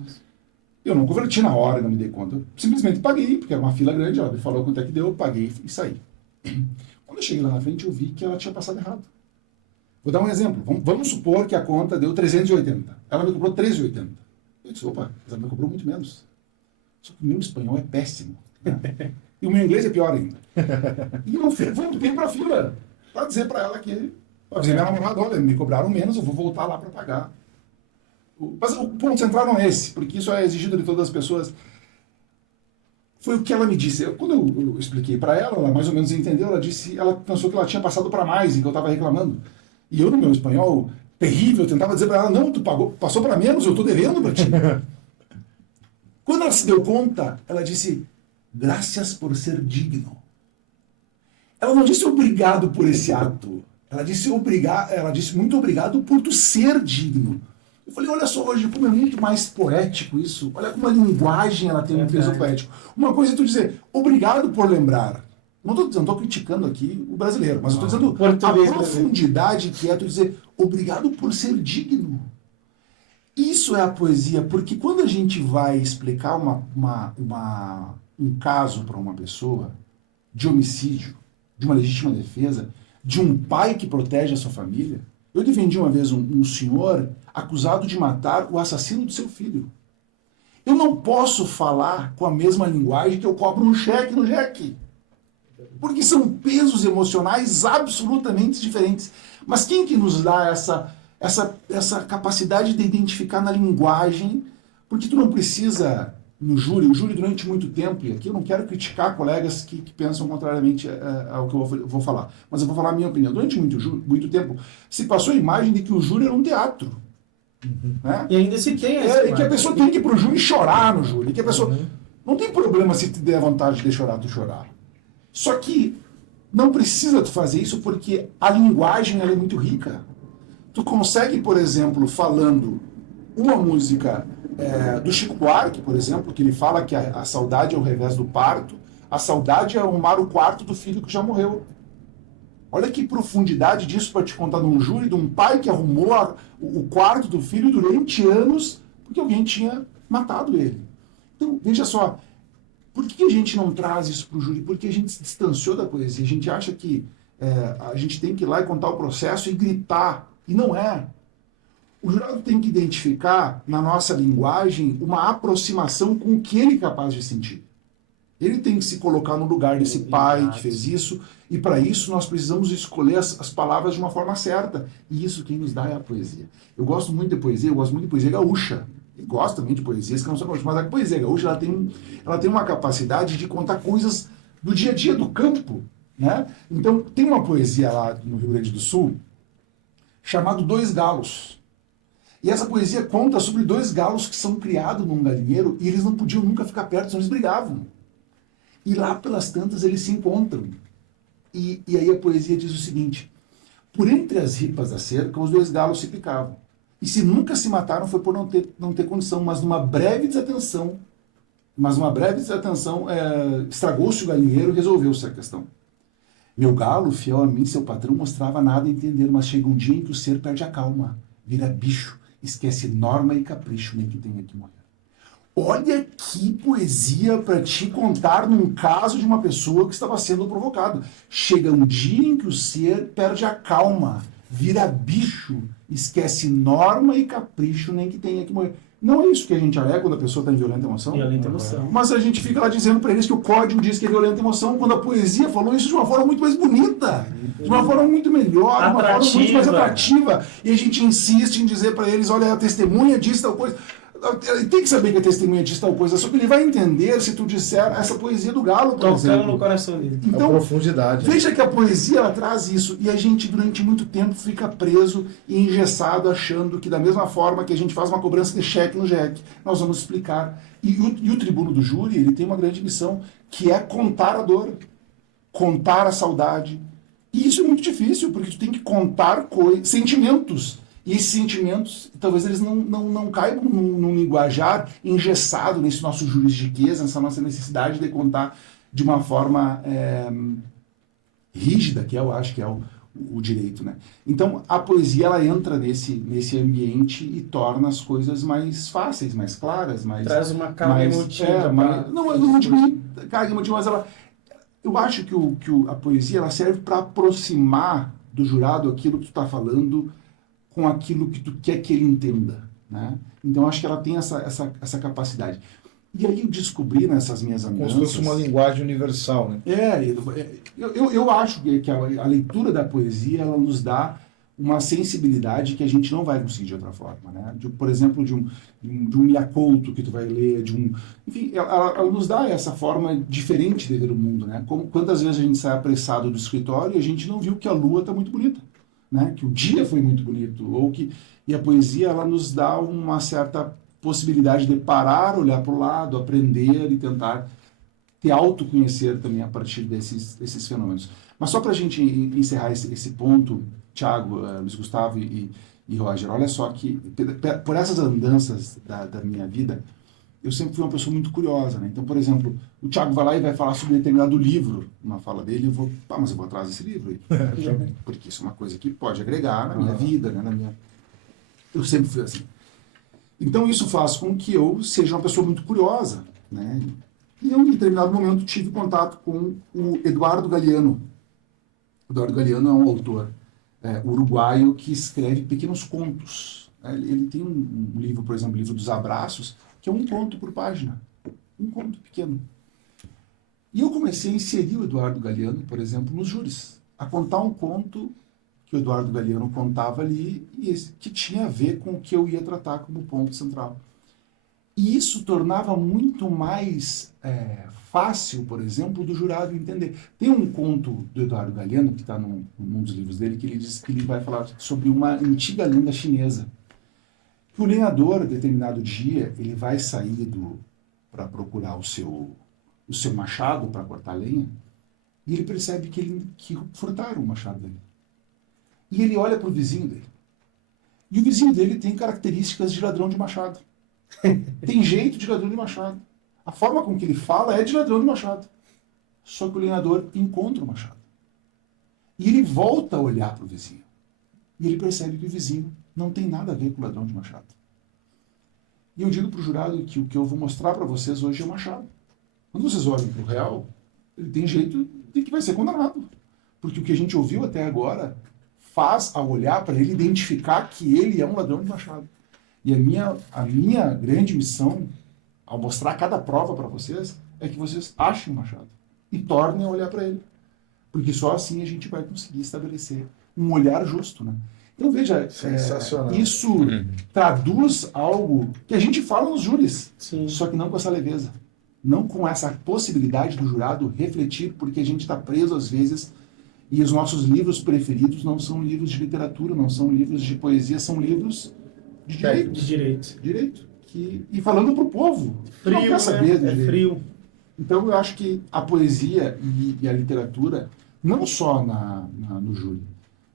Eu não converti na hora, não me dei conta. Eu simplesmente paguei, porque era uma fila grande, ela me falou quanto é que deu, eu paguei e saí. Quando eu cheguei lá na frente, eu vi que ela tinha passado errado. Vou dar um exemplo. Vamos supor que a conta deu 380. Ela me cobrou 380. Eu disse, opa, ela me cobrou muito menos. Só que o meu espanhol é péssimo. Né? E o meu inglês é pior ainda. E eu voltei para a fila para dizer para ela que... Para dizer, minha namorada, olha, me cobraram menos, eu vou voltar lá para pagar. Mas o ponto central não é esse, porque isso é exigido de todas as pessoas. Foi o que ela me disse. Quando eu expliquei para ela, ela mais ou menos entendeu, ela pensou que ela tinha passado para mais e que eu estava reclamando. E eu, no meu espanhol terrível, tentava dizer para ela, não, tu passou para menos, eu estou devendo para ti. Quando ela se deu conta, ela disse, graças por ser digno. Ela não disse obrigado por esse ato. Ela disse muito obrigado por tu ser digno. Eu falei, olha só hoje como é muito mais poético isso. Olha como a linguagem ela tem um peso poético. Uma coisa é tu dizer, obrigado por lembrar. Não estou criticando aqui o brasileiro, mas eu estou dizendo a profundidade que é tu dizer, obrigado por ser digno. Isso é a poesia, porque quando a gente vai explicar um caso para uma pessoa de homicídio, de uma legítima defesa, de um pai que protege a sua família. Eu defendi uma vez um senhor acusado de matar o assassino do seu filho. Eu não posso falar com a mesma linguagem que eu cobro um cheque no JEC. Porque são pesos emocionais absolutamente diferentes. Mas quem que nos dá essa capacidade de identificar na linguagem? Porque tu não precisa... o júri durante muito tempo, e aqui eu não quero criticar colegas que pensam contrariamente ao que eu vou falar, mas eu vou falar a minha opinião. Durante muito tempo se passou a imagem de que o júri era um teatro. Né? E ainda se tem essa e que a pessoa tem que ir pro júri chorar no júri, que a pessoa... Não tem problema se te der a vontade de chorar, tu chorar. Só que não precisa tu fazer isso porque a linguagem ela é muito rica. Tu consegue, por exemplo, falando uma música... do Chico Buarque, por exemplo, que ele fala que a saudade é o revés do parto, a saudade é arrumar o quarto do filho que já morreu. Olha que profundidade disso para te contar num júri de um pai que arrumou o quarto do filho durante anos porque alguém tinha matado ele. Então, veja só, por que a gente não traz isso para o júri? Porque a gente se distanciou da poesia, a gente acha que a gente tem que ir lá e contar o processo e gritar, e não é. O jurado tem que identificar, na nossa linguagem, uma aproximação com o que ele é capaz de sentir. Ele tem que se colocar no lugar desse pai que fez isso, e para isso nós precisamos escolher as palavras de uma forma certa. E isso quem nos dá é a poesia. Eu gosto muito de poesia, eu gosto muito de poesia gaúcha. Eu gosto também de poesias que não são gaúchas, mas a poesia gaúcha ela tem uma capacidade de contar coisas do dia a dia, do campo. Né? Então, tem uma poesia lá no Rio Grande do Sul, chamado Dois Galos. E essa poesia conta sobre dois galos que são criados num galinheiro e eles não podiam nunca ficar perto, senão eles brigavam. E lá pelas tantas eles se encontram. E aí a poesia diz o seguinte, por entre as ripas da cerca os dois galos se picavam. E se nunca se mataram foi por não ter condição, mas numa breve desatenção, estragou-se o galinheiro e resolveu-se a questão. Meu galo, fiel a mim, seu patrão, mostrava nada a entender, mas chega um dia em que o ser perde a calma, vira bicho, esquece norma e capricho, nem que tenha que morrer. Olha que poesia para te contar num caso de uma pessoa que estava sendo provocada. Chega um dia em que o ser perde a calma, vira bicho, esquece norma e capricho, nem que tenha que morrer. Não é isso que a gente é quando a pessoa está em violenta emoção? Violenta emoção. Mas a gente fica lá dizendo para eles que o código diz que é violenta emoção, quando a poesia falou isso de uma forma muito mais bonita, de uma forma muito melhor, de uma forma muito mais atrativa. E a gente insiste em dizer para eles, olha, a testemunha diz tal coisa. Ele tem que saber que a testemunha diz tal coisa, só que ele vai entender se tu disser essa poesia do galo, por exemplo. No coração dele. Então, a profundidade. Veja que a poesia ela traz isso, e a gente durante muito tempo fica preso e engessado achando que da mesma forma que a gente faz uma cobrança de cheque no JEC, nós vamos explicar. E o tribuno do júri, ele tem uma grande missão, que é contar a dor, contar a saudade. E isso é muito difícil, porque tu tem que contar sentimentos. E esses sentimentos, talvez eles não caibam num linguajar engessado nesse nosso juridiquês, nessa nossa necessidade de contar de uma forma rígida, que eu acho que é o direito, né? Então, a poesia, ela entra nesse ambiente e torna as coisas mais fáceis, mais claras, mais... Traz uma carga emotiva. Não, eu não digo nem carga emotiva, mas eu acho que a poesia, ela serve para aproximar do jurado aquilo que tu está falando com aquilo que tu quer que ele entenda, né? Então, acho que ela tem essa capacidade. E aí eu descobri nessas minhas andanças... Como se fosse uma linguagem universal, né? Eu acho que a leitura da poesia, ela nos dá uma sensibilidade que a gente não vai conseguir de outra forma, né? Por exemplo, de um Miyakoto que tu vai ler, enfim, ela nos dá essa forma diferente de ver o mundo, né? Quantas vezes a gente sai apressado do escritório e a gente não viu que a lua está muito bonita, né? Que o dia foi muito bonito, e a poesia, ela nos dá uma certa possibilidade de parar, olhar para o lado, aprender e tentar te autoconhecer também a partir desses fenômenos. Mas só para a gente encerrar esse ponto, Thiago, Luiz Gustavo e Roger, olha só que por essas andanças da minha vida, eu sempre fui uma pessoa muito curiosa, né? Então, por exemplo, o Thiago vai lá e vai falar sobre determinado livro, uma fala dele, mas eu vou atrás desse livro aí. Porque isso é uma coisa que pode agregar na minha vida, né? Eu sempre fui assim. Então isso faz com que eu seja uma pessoa muito curiosa, né? E eu, em determinado momento, tive contato com o Eduardo Galeano. O Eduardo Galeano é um autor uruguaio que escreve pequenos contos. Ele tem um livro, por exemplo, o Livro dos Abraços, que é um conto por página. Um conto pequeno. E eu comecei a inserir o Eduardo Galeano, por exemplo, nos júris. A contar um conto que o Eduardo Galeano contava ali, e que tinha a ver com o que eu ia tratar como ponto central. E isso tornava muito mais fácil, por exemplo, do jurado entender. Tem um conto do Eduardo Galeano, que está num dos livros dele, que ele diz que ele vai falar sobre uma antiga lenda chinesa. Que o lenhador, determinado dia, ele vai sair para procurar o seu machado para cortar lenha, e ele percebe que furtaram o machado dele. E ele olha para o vizinho dele. E o vizinho dele tem características de ladrão de machado. Tem jeito de ladrão de machado. A forma com que ele fala é de ladrão de machado. Só que o lenhador encontra o machado. E ele volta a olhar para o vizinho. E ele percebe que o vizinho não tem nada a ver com o ladrão de machado. E eu digo para o jurado que o que eu vou mostrar para vocês hoje é o machado. Quando vocês olham para o réu, ele tem jeito de que vai ser condenado. Porque o que a gente ouviu até agora faz, ao olhar para ele, identificar que ele é um ladrão de machado. E a minha grande missão, ao mostrar cada prova para vocês, é que vocês achem o machado e tornem a olhar para ele. Porque só assim a gente vai conseguir estabelecer um olhar justo, né? Então veja, isso traduz algo que a gente fala nos júris, só que não com essa leveza. Não com essa possibilidade do jurado refletir, porque a gente está preso às vezes. E os nossos livros preferidos não são livros de literatura, não são livros de poesia, são livros de direito. De direito. Direito. E falando para o povo. Frio, não quer saber de direito. Frio. Então eu acho que a poesia e a literatura, não só no júri,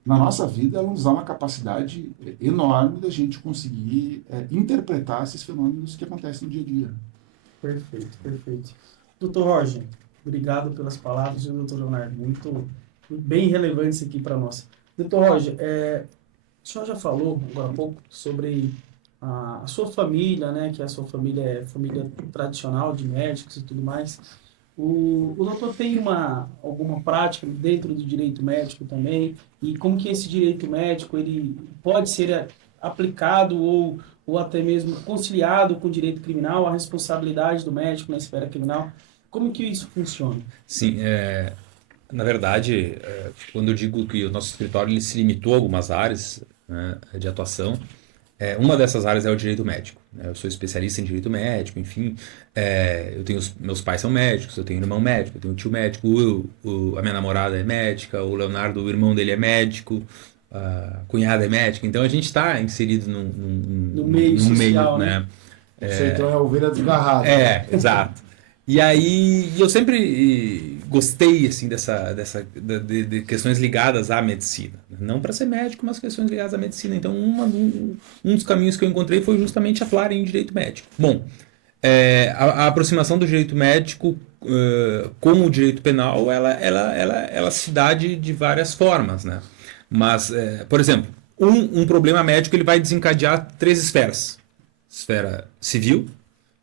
na nossa vida, ela nos dá uma capacidade enorme da gente conseguir interpretar esses fenômenos que acontecem no dia a dia. Perfeito, perfeito. Doutor Roger, obrigado pelas palavras, doutor Leonardo, muito bem relevantes aqui para nós. Doutor Roger, o senhor já falou agora há pouco sobre a sua família, né, que a sua família é família tradicional de médicos e tudo mais. O doutor tem alguma prática dentro do direito médico também? E como que esse direito médico ele pode ser aplicado ou até mesmo conciliado com o direito criminal, a responsabilidade do médico na esfera criminal? Como que isso funciona? Sim, na verdade, quando eu digo que o nosso escritório ele se limitou a algumas áreas, né, de atuação, uma dessas áreas é o direito médico. Eu sou especialista em direito médico, enfim. Meus pais são médicos, eu tenho um irmão médico, eu tenho um tio médico, a minha namorada é médica, o Leonardo, o irmão dele é médico, a cunhada é médica. Então a gente está inserido no meio social, né? Você então é a ovelha desgarrada. Exato. E aí, eu sempre gostei, assim, de questões ligadas à medicina. Não para ser médico, mas questões ligadas à medicina. Então, um dos caminhos que eu encontrei foi justamente atuar em direito médico. Bom, a aproximação do direito médico com o direito penal, ela se dá de várias formas, né? Mas, por exemplo, um problema médico ele vai desencadear 3 esferas. Esfera civil,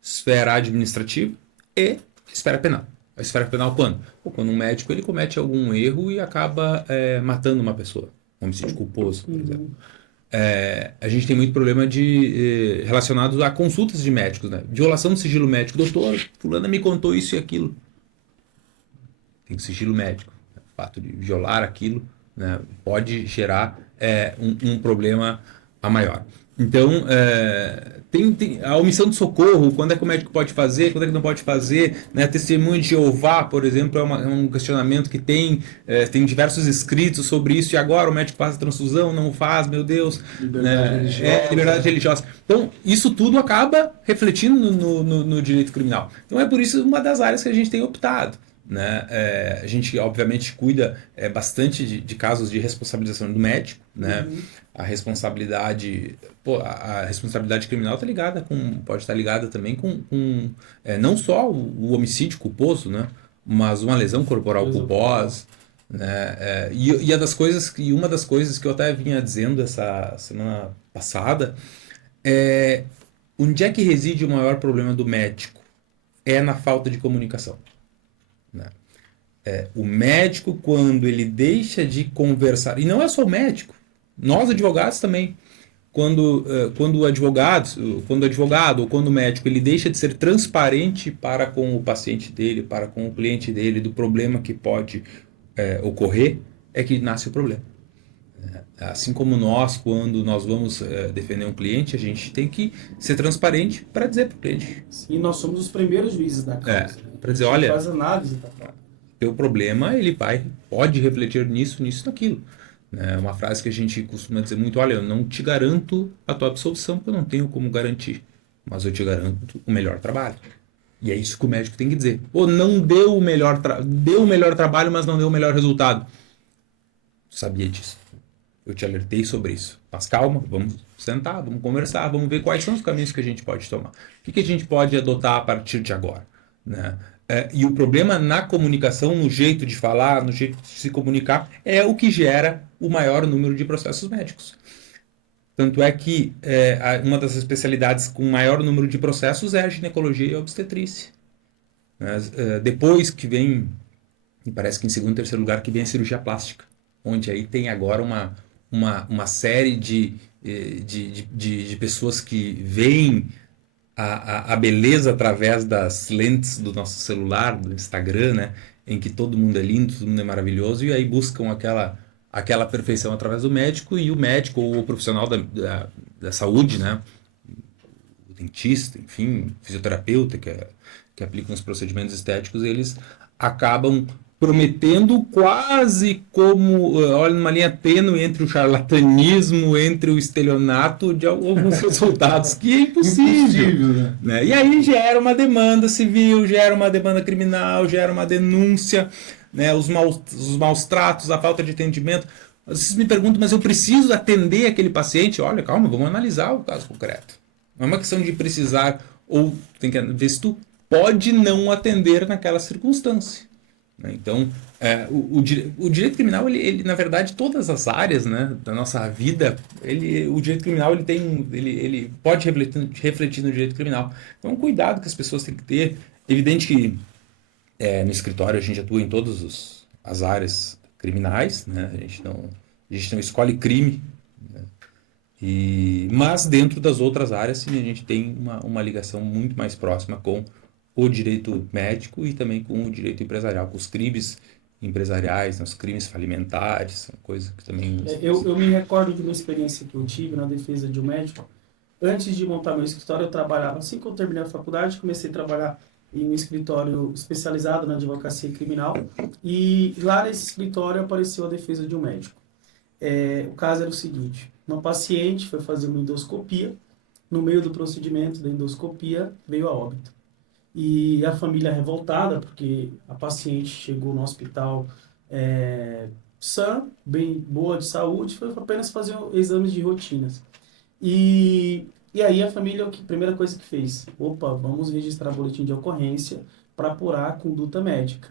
esfera administrativa e esfera penal. A esfera penal quando? Quando um médico ele comete algum erro e acaba matando uma pessoa. Homicídio culposo, por exemplo. A gente tem muito problema relacionados a consultas de médicos, né? Violação do sigilo médico. Doutor, fulana me contou isso e aquilo. Tem sigilo médico. O fato de violar aquilo, né, pode gerar um problema a maior. Então, tem a omissão de socorro, quando é que o médico pode fazer, quando é que não pode fazer, né? Testemunho de Jeová, por exemplo, é um questionamento que tem diversos escritos sobre isso, e agora o médico faz a transfusão, não faz, meu Deus. Liberdade religiosa. Liberdade religiosa. Então, isso tudo acaba refletindo no direito criminal. Então, é por isso uma das áreas que a gente tem optado. Né? A gente, obviamente, cuida bastante de casos de responsabilização do médico, né? A responsabilidade criminal tá ligada pode estar ligada também com não só o homicídio culposo, né? Mas uma lesão corporal culposa, né? E uma das coisas que eu até vinha dizendo essa semana passada onde é que reside o maior problema do médico? É na falta de comunicação. Né? O médico, quando ele deixa de conversar, e não é só o médico, nós advogados também, quando o advogado ou quando o médico ele deixa de ser transparente para com o paciente dele, para com o cliente dele, do problema que pode ocorrer, é que nasce o problema. Assim como nós, quando nós vamos defender um cliente, a gente tem que ser transparente para dizer para o cliente. Sim, nós somos os primeiros juízes da causa. Para dizer, olha, faz análise da causa. Teu problema ele pode refletir nisso, naquilo. É uma frase que a gente costuma dizer muito, olha, eu não te garanto a tua absolvição, porque eu não tenho como garantir, mas eu te garanto o melhor trabalho. E é isso que o médico tem que dizer. Ou não deu o melhor trabalho, mas não deu o melhor resultado. Sabia disso. Eu te alertei sobre isso. Mas calma, vamos sentar, vamos conversar, vamos ver quais são os caminhos que a gente pode tomar. O que a gente pode adotar a partir de agora, né? E o problema na comunicação, no jeito de falar, no jeito de se comunicar, é o que gera o maior número de processos médicos. Tanto é que uma das especialidades com maior número de processos é a ginecologia e a obstetrícia. Depois que vem, me parece que em segundo e terceiro lugar, que vem a cirurgia plástica, onde aí tem agora uma série de pessoas que veem a beleza através das lentes do nosso celular, do Instagram, né? Em que todo mundo é lindo, todo mundo é maravilhoso, e aí buscam aquela perfeição através do médico, e o médico ou o profissional da saúde, né? O dentista, enfim, fisioterapeuta que aplicam os procedimentos estéticos, eles acabam prometendo quase como, olha, numa linha tênue entre o charlatanismo, entre o estelionato, de alguns resultados que é impossível, né? E aí gera uma demanda civil, gera uma demanda criminal, gera uma denúncia, né? Os maus tratos, a falta de atendimento. Vocês me perguntam, mas eu preciso atender aquele paciente? Olha, calma, vamos analisar o caso concreto. Não é uma questão de precisar, ou tem que ver se tu pode não atender naquela circunstância. Então, o direito criminal, ele, na verdade, todas as áreas, né, da nossa vida, o direito criminal ele pode refletir no direito criminal. Então, cuidado que as pessoas têm que ter. Evidente que no escritório a gente atua em todas as áreas criminais, né? A gente não escolhe crime, né? Mas dentro das outras áreas, sim, a gente tem uma ligação muito mais próxima com o direito médico e também com o direito empresarial, com os crimes empresariais, os crimes falimentares, são coisas que também... Eu me recordo de uma experiência que eu tive na defesa de um médico. Antes de montar meu escritório, eu trabalhava, assim que eu terminei a faculdade, comecei a trabalhar em um escritório especializado na advocacia criminal, e lá nesse escritório apareceu a defesa de um médico. O caso era o seguinte: uma paciente foi fazer uma endoscopia, no meio do procedimento da endoscopia veio a óbito. e a família revoltada, porque a paciente chegou no hospital sã, bem boa de saúde, foi apenas fazer exames de rotinas. E aí a família, a primeira coisa que fez, opa, vamos registrar boletim de ocorrência para apurar a conduta médica.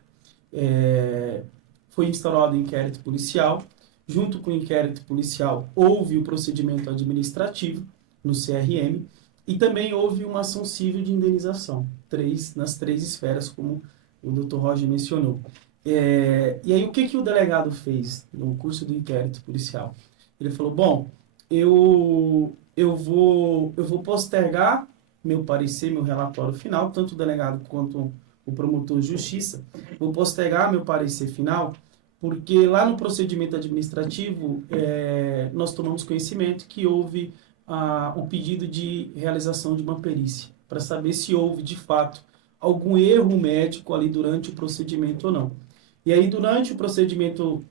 Foi instaurado o inquérito policial. Junto com o inquérito policial, houve o procedimento administrativo no CRM e também houve uma ação civil de indenização, nas 3 esferas, como o Dr. Roger mencionou. E aí o que o delegado fez no curso do inquérito policial? Ele falou, bom, eu vou postergar meu parecer, meu relatório final, tanto o delegado quanto o promotor de justiça, vou postergar meu parecer final, porque lá no procedimento administrativo nós tomamos conhecimento que houve o pedido de realização de uma perícia, para saber se houve de fato algum erro médico ali durante o procedimento ou não. E aí durante o procedimento,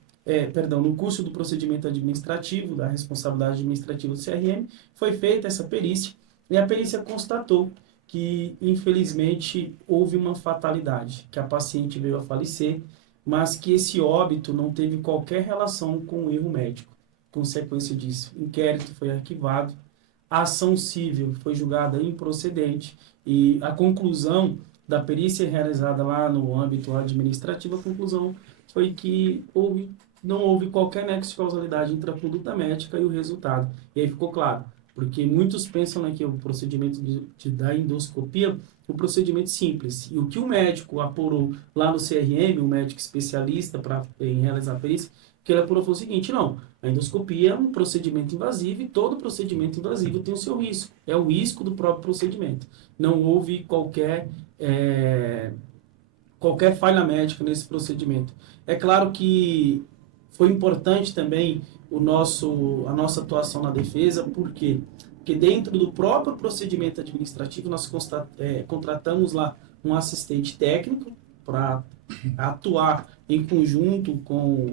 no curso do procedimento administrativo, da responsabilidade administrativa do CRM, foi feita essa perícia e a perícia constatou que infelizmente houve uma fatalidade, que a paciente veio a falecer, mas que esse óbito não teve qualquer relação com o erro médico. Consequência disso, o inquérito foi arquivado, a ação civil foi julgada improcedente e a conclusão da perícia realizada lá no âmbito administrativo, a conclusão foi que não houve qualquer nexo de causalidade entre a conduta médica e o resultado. E aí ficou claro, porque muitos pensam que o procedimento da endoscopia um procedimento simples. E o que o médico apurou lá no CRM, o médico especialista em realizar a perícia, que ele apurou foi o seguinte, não, a endoscopia é um procedimento invasivo e todo procedimento invasivo tem o seu risco. É o risco do próprio procedimento. Não houve qualquer falha médica nesse procedimento. É claro que foi importante também a nossa atuação na defesa, por quê? Porque dentro do próprio procedimento administrativo, nós contratamos lá um assistente técnico para atuar em conjunto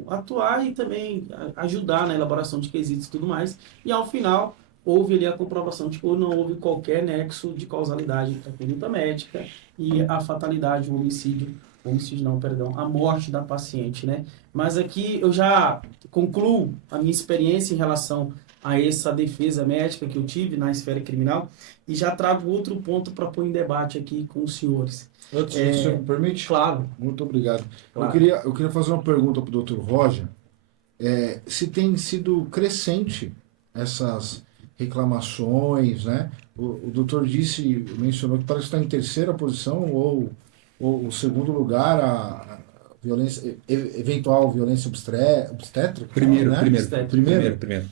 atuar e também ajudar na elaboração de quesitos e tudo mais. E ao final, houve ali a comprovação de que não houve qualquer nexo de causalidade entre a conduta médica e a fatalidade, a morte da paciente, né? Mas aqui eu já concluo a minha experiência em relação a essa defesa médica que eu tive na esfera criminal e já trago outro ponto para pôr em debate aqui com os senhores. Antes, se o senhor me permite? Claro. Muito obrigado. Claro. Eu queria fazer uma pergunta para o Dr. Roger. Se tem sido crescente essas reclamações, né? O doutor mencionou que parece que está em terceira posição ou o segundo lugar a eventual violência obstétrica? Primeiro, né? primeiro.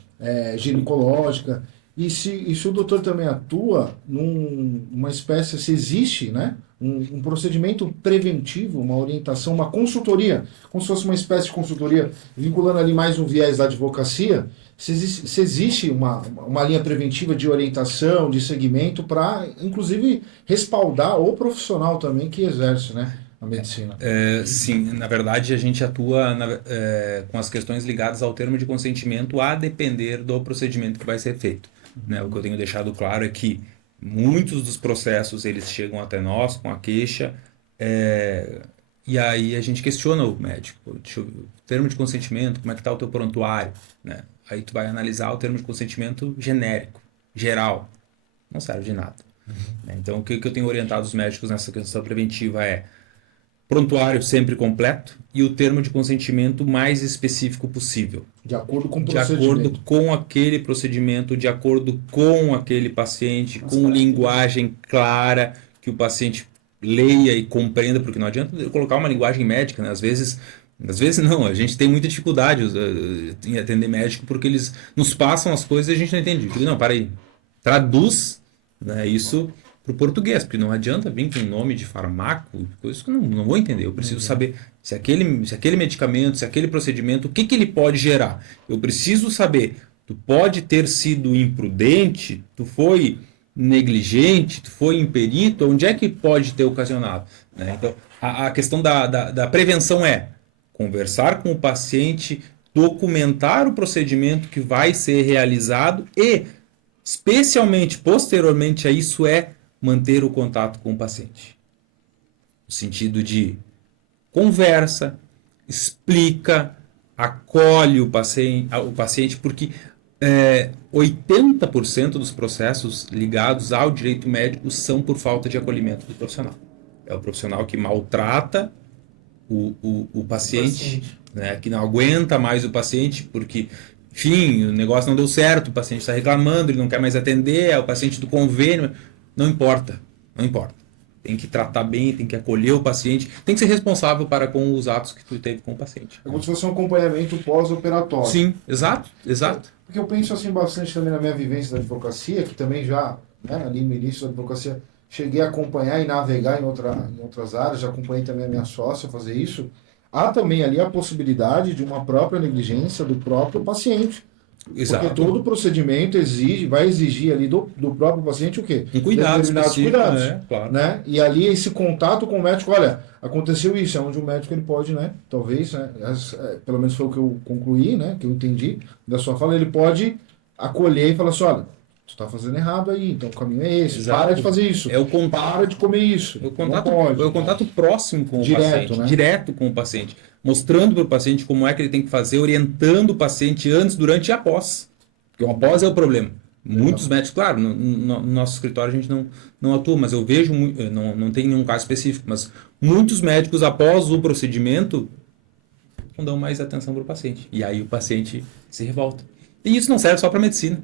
Ginecológica. E se o doutor também atua numa espécie, se existe, né, um procedimento preventivo, uma orientação, uma consultoria, como se fosse uma espécie de consultoria, vinculando ali mais um viés da advocacia, se existe uma linha preventiva de orientação, de segmento, para, inclusive, respaldar o profissional também que exerce, né, a medicina. Sim, na verdade a gente atua com as questões ligadas ao termo de consentimento a depender do procedimento que vai ser feito. Né? O que eu tenho deixado claro é que muitos dos processos eles chegam até nós com a queixa e aí a gente questiona o médico. Termo de consentimento, como é que está o teu prontuário? Né? Aí tu vai analisar o termo de consentimento genérico, geral. Não serve de nada. Então o que eu tenho orientado os médicos nessa questão preventiva é prontuário sempre completo e o termo de consentimento mais específico possível. De acordo com o procedimento. De acordo com aquele procedimento, de acordo com aquele paciente, com linguagem clara, que o paciente leia e compreenda, porque não adianta eu colocar uma linguagem médica, né? Às vezes não, a gente tem muita dificuldade em atender médico, porque eles nos passam as coisas e a gente não entende. Eu digo, não, para aí, traduz, né, isso para o português, porque não adianta vir com nome de farmaco, coisas que eu não vou entender. Eu preciso saber se aquele medicamento, se aquele procedimento, o que ele pode gerar. Eu preciso saber, tu pode ter sido imprudente, tu foi negligente, tu foi imperito, onde é que pode ter ocasionado? Né? Então, a questão da prevenção é conversar com o paciente, documentar o procedimento que vai ser realizado e, especialmente posteriormente a isso, manter o contato com o paciente. no sentido de conversa, explica, acolhe o paciente porque 80% dos processos ligados ao direito médico são por falta de acolhimento do profissional. É o profissional que maltrata o paciente, né, que não aguenta mais o paciente porque, enfim, o negócio não deu certo, o paciente está reclamando, ele não quer mais atender, é o paciente do convênio. Não importa, não importa. Tem que tratar bem, tem que acolher o paciente, tem que ser responsável para com os atos que tu teve com o paciente. É como se fosse um acompanhamento pós-operatório. Sim, exato, exato. Porque eu penso assim bastante também na minha vivência da advocacia, que também já, né, ali no início da advocacia, cheguei a acompanhar e navegar em outras áreas, já acompanhei também a minha sócia fazer isso. Há também ali a possibilidade de uma própria negligência do próprio paciente. Exato. Porque todo procedimento vai exigir ali do próprio paciente o quê? Um cuidado Determinados específico, cuidados, né? Claro. né? E ali esse contato com o médico, olha, aconteceu isso, é onde o médico ele pode, né? Talvez, né? Pelo menos foi o que eu concluí, né? Que eu entendi da sua fala, ele pode acolher e falar assim, olha, tu tá fazendo errado aí, então o caminho é esse, Exato. para de fazer isso, É o contato, para de comer isso. é o contato, Não pode. é o contato próximo com o Direto, paciente, né? direto com o paciente, mostrando para o paciente como é que ele tem que fazer, orientando o paciente antes, durante e após. Porque o após é o problema. Muitos médicos, claro, no nosso escritório a gente não atua, mas eu vejo, não tem nenhum caso específico, mas muitos médicos após o procedimento não dão mais atenção para o paciente. E aí o paciente se revolta. E isso não serve só para medicina.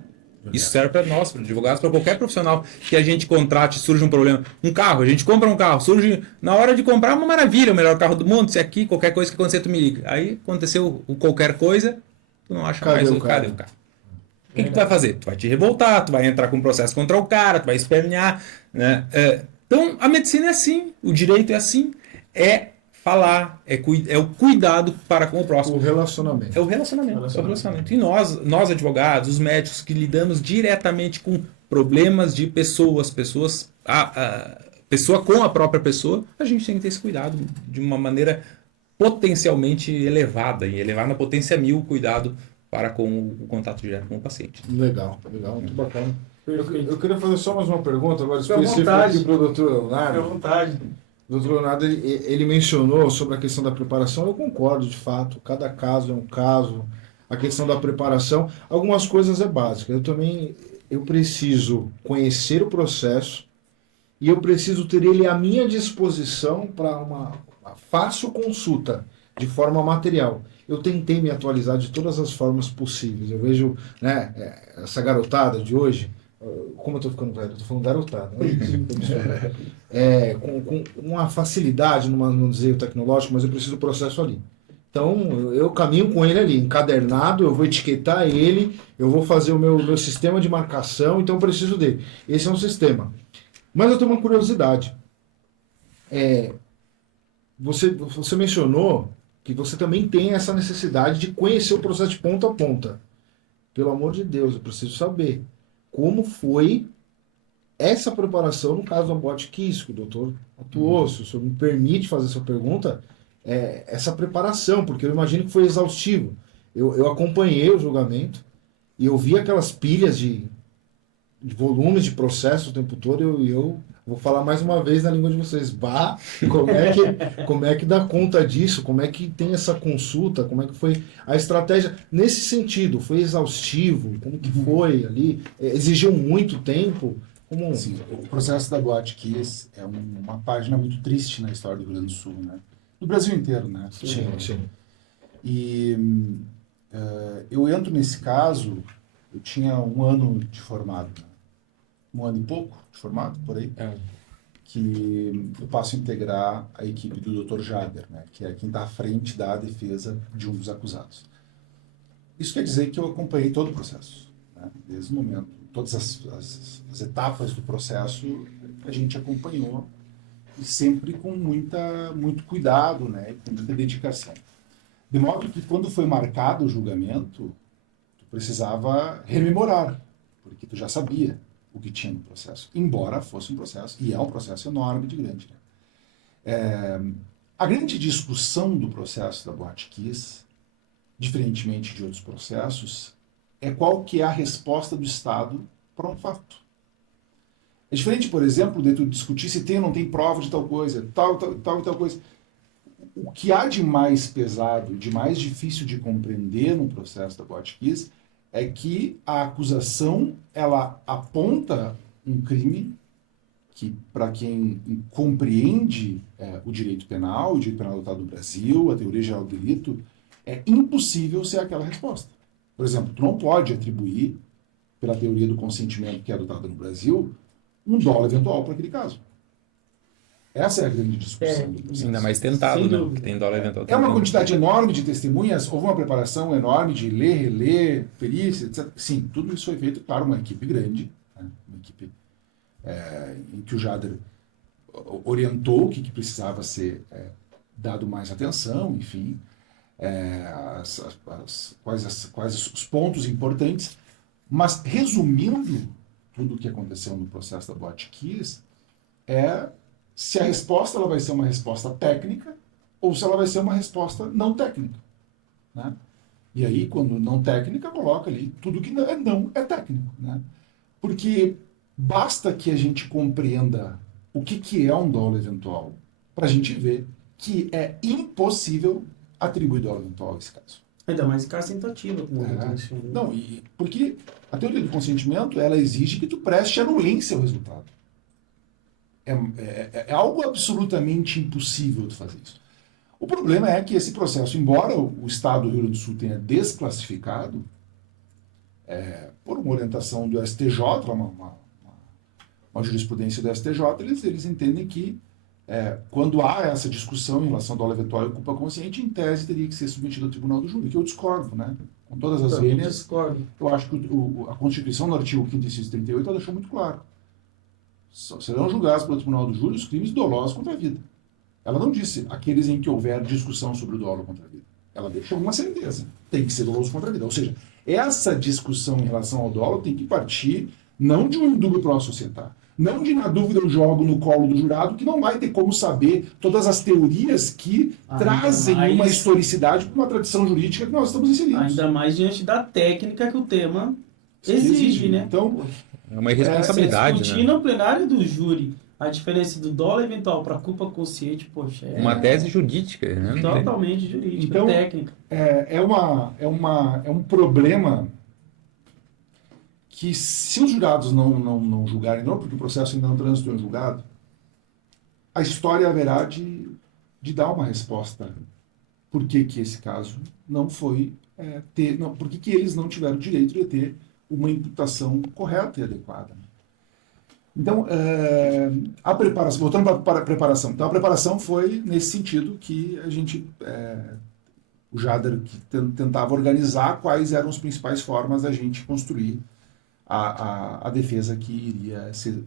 Isso serve para nós, para advogados, para qualquer profissional que a gente contrate, surge um problema. Um carro, a gente compra um carro, surge na hora de comprar uma maravilha, o melhor carro do mundo, se aqui, qualquer coisa que acontecer, tu me liga. Aí aconteceu qualquer coisa, tu não acha mais cadê o carro? O que tu vai fazer? Tu vai te revoltar, tu vai entrar com um processo contra o cara, tu vai espernear, né? Então, a medicina é assim, o direito é assim, é falar, é o cuidado para com o próximo. O relacionamento. É o relacionamento. E nós advogados, os médicos que lidamos diretamente com problemas de pessoas, pessoa com a própria pessoa, a gente tem que ter esse cuidado de uma maneira potencialmente elevada, e elevar na potência 1000 o cuidado para com o contato direto com o paciente. Legal, muito bacana. Perfeito. Eu queria fazer só mais uma pergunta agora Fique à específica vontade. aqui para o doutor Leonardo. Fique à vontade. O doutor Leonardo, ele mencionou sobre a questão da preparação, eu concordo, de fato, cada caso é um caso, a questão da preparação, algumas coisas é básica, eu preciso conhecer o processo e eu preciso ter ele à minha disposição para uma fácil consulta, de forma material. Eu tentei me atualizar de todas as formas possíveis, eu vejo, né, essa garotada de hoje, como eu estou ficando velho? Eu estou falando garotada. Com uma facilidade, no manuseio tecnológico, mas eu preciso do processo ali. Então, eu caminho com ele ali, encadernado, eu vou etiquetar ele, eu vou fazer o meu sistema de marcação, então eu preciso dele. Esse é um sistema. Mas eu tenho uma curiosidade. Você mencionou que você também tem essa necessidade de conhecer o processo de ponta a ponta. Pelo amor de Deus, eu preciso saber. Como foi essa preparação no caso do Botkiss, que o doutor atuou, se o senhor me permite fazer essa pergunta, essa preparação, porque eu imagino que foi exaustivo. Eu acompanhei o julgamento e eu vi aquelas pilhas de volumes de processo o tempo todo e eu vou falar mais uma vez na língua de vocês. Bah, como é que dá conta disso? Como é que tem essa consulta? Como é que foi a estratégia? Nesse sentido, foi exaustivo? Como que foi ali? Exigiu muito tempo? Sim, o processo da Botkiss é uma página muito triste na história do Rio Grande do Sul, né? Do Brasil inteiro, né? Sim. E eu entro nesse caso, eu tinha 1 ano de formado, né? 1 ano e pouco de formado, por aí, que eu passo a integrar a equipe do Dr. Jader, né, que é quem está à frente da defesa de um dos acusados. Isso quer dizer que eu acompanhei todo o processo, né, desde o momento, todas as etapas do processo a gente acompanhou, e sempre com muito cuidado, né, com muita dedicação. De modo que quando foi marcado o julgamento, tu precisava rememorar, porque tu já sabia o que tinha no processo, embora fosse um processo, e é um processo enorme de grande. Né? A grande discussão do processo da Botkiss, diferentemente de outros processos, é qual que é a resposta do Estado para um fato. É diferente, por exemplo, de tu discutir se tem ou não tem prova de tal coisa, tal e tal coisa. O que há de mais pesado, de mais difícil de compreender no processo da Botkiss é que a acusação, ela aponta um crime que, para quem compreende o direito penal adotado no Brasil, a teoria geral do delito, é impossível ser aquela resposta. Por exemplo, tu não pode atribuir, pela teoria do consentimento que é adotada no Brasil, um dolo eventual para aquele caso. Essa é a grande discussão do processo. Ainda mais tentado, né? Porque tem dólar eventual. É uma quantidade enorme de testemunhas, houve uma preparação enorme de ler, reler, perícia, etc. Sim, tudo isso foi feito, claro, uma equipe grande, né? Uma equipe em que o Jader orientou o que precisava ser dado mais atenção, enfim, quais os pontos importantes. Mas, resumindo tudo o que aconteceu no processo da Botkiss, se a resposta ela vai ser uma resposta técnica ou se ela vai ser uma resposta não técnica. Né? E aí, quando não técnica, coloca ali tudo que não é técnico. Né? Porque basta que a gente compreenda o que é um dolo eventual para a gente ver que é impossível atribuir dolo eventual a esse caso. Ainda mais em caso tentativo. Não, porque a teoria do consentimento, ela exige que tu preste anuência ao resultado. É algo absolutamente impossível de fazer isso. O problema é que esse processo, embora o Estado do Rio Grande do Sul tenha desclassificado, por uma orientação do STJ, uma jurisprudência do STJ, eles entendem que quando há essa discussão em relação ao dolo eventual e culpa consciente, em tese teria que ser submetido ao Tribunal do Júri, que eu discordo, né? Com todas as vênias, eu acho que a Constituição, no artigo 5º, inciso 38, ela deixou muito claro. Serão julgados pelo Tribunal do Júri os crimes dolosos contra a vida. Ela não disse aqueles em que houver discussão sobre o dolo contra a vida. Ela deixou uma certeza. Tem que ser doloso contra a vida. Ou seja, essa discussão em relação ao dolo tem que partir não de um indúbio pró-societário, não de, na dúvida, eu jogo no colo do jurado, que não vai ter como saber todas as teorias que trazem uma historicidade para uma tradição jurídica que nós estamos inseridos. Ainda mais diante da técnica que o tema exige, né? Então, é uma irresponsabilidade, discutir no plenário do júri a diferença do dolo eventual para culpa consciente, poxa, uma tese jurídica, né? Totalmente jurídica, então, técnica. É um problema que, se os jurados não julgarem, não, porque o processo ainda não transitou em julgado, a história haverá de dar uma resposta. Por que esse caso não foi por que eles não tiveram o direito de ter uma imputação correta e adequada. Então, a preparação, voltando para a preparação. Então, a preparação foi nesse sentido que a gente, o Jader tentava organizar quais eram as principais formas da gente construir a defesa que iria ser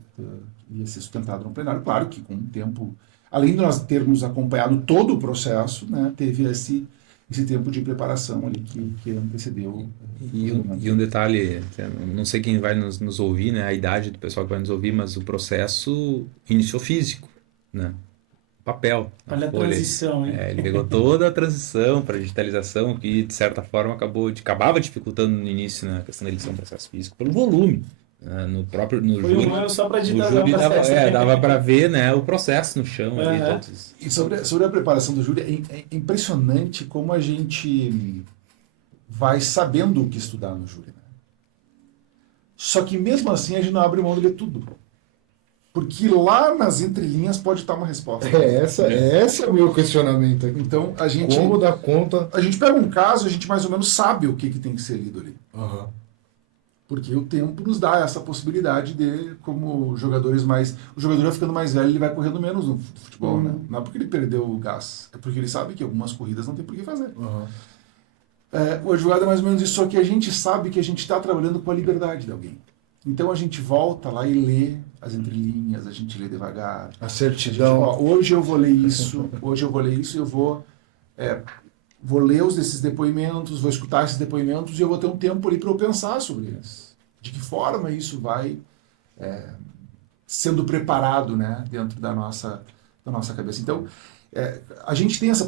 sustentada no plenário. Claro que com o tempo, além de nós termos acompanhado todo o processo, né, teve esse tempo de preparação ali que antecedeu. E um detalhe, não sei quem vai nos ouvir, né, a idade do pessoal que vai nos ouvir, mas o processo iniciou físico, né? Papel. Olha a transição, hein? Ele pegou toda a transição para a digitalização, que de certa forma acabava dificultando no início, né, a questão da edição do processo físico, pelo volume. No Foi júri, um ano só para digitalizar o processo. processo. Dava para ver, né, o processo no chão. Ali, todos. E sobre a preparação do júri, é impressionante como a gente vai sabendo o que estudar no júri. Né? Só que mesmo assim a gente não abre mão de ler tudo. Porque lá nas entrelinhas pode estar uma resposta. Esse é o meu questionamento aqui. Então, a gente... Como dar conta... A gente pega um caso, a gente mais ou menos sabe o que tem que ser lido ali. Uhum. Porque o tempo nos dá essa possibilidade de, como jogadores mais... O jogador vai ficando mais velho, ele vai correndo menos no futebol, né? Não é porque ele perdeu o gás, é porque ele sabe que algumas corridas não tem por que fazer. Uhum. O advogado é mais ou menos isso, só que a gente sabe que a gente está trabalhando com a liberdade de alguém. Então a gente volta lá e lê as entrelinhas, a gente lê devagar. A certidão. Hoje eu vou ler isso, e eu vou ler esses depoimentos, vou escutar esses depoimentos e eu vou ter um tempo ali para eu pensar sobre eles. De que forma isso vai sendo preparado, né, dentro da nossa cabeça. Então, a gente tem essa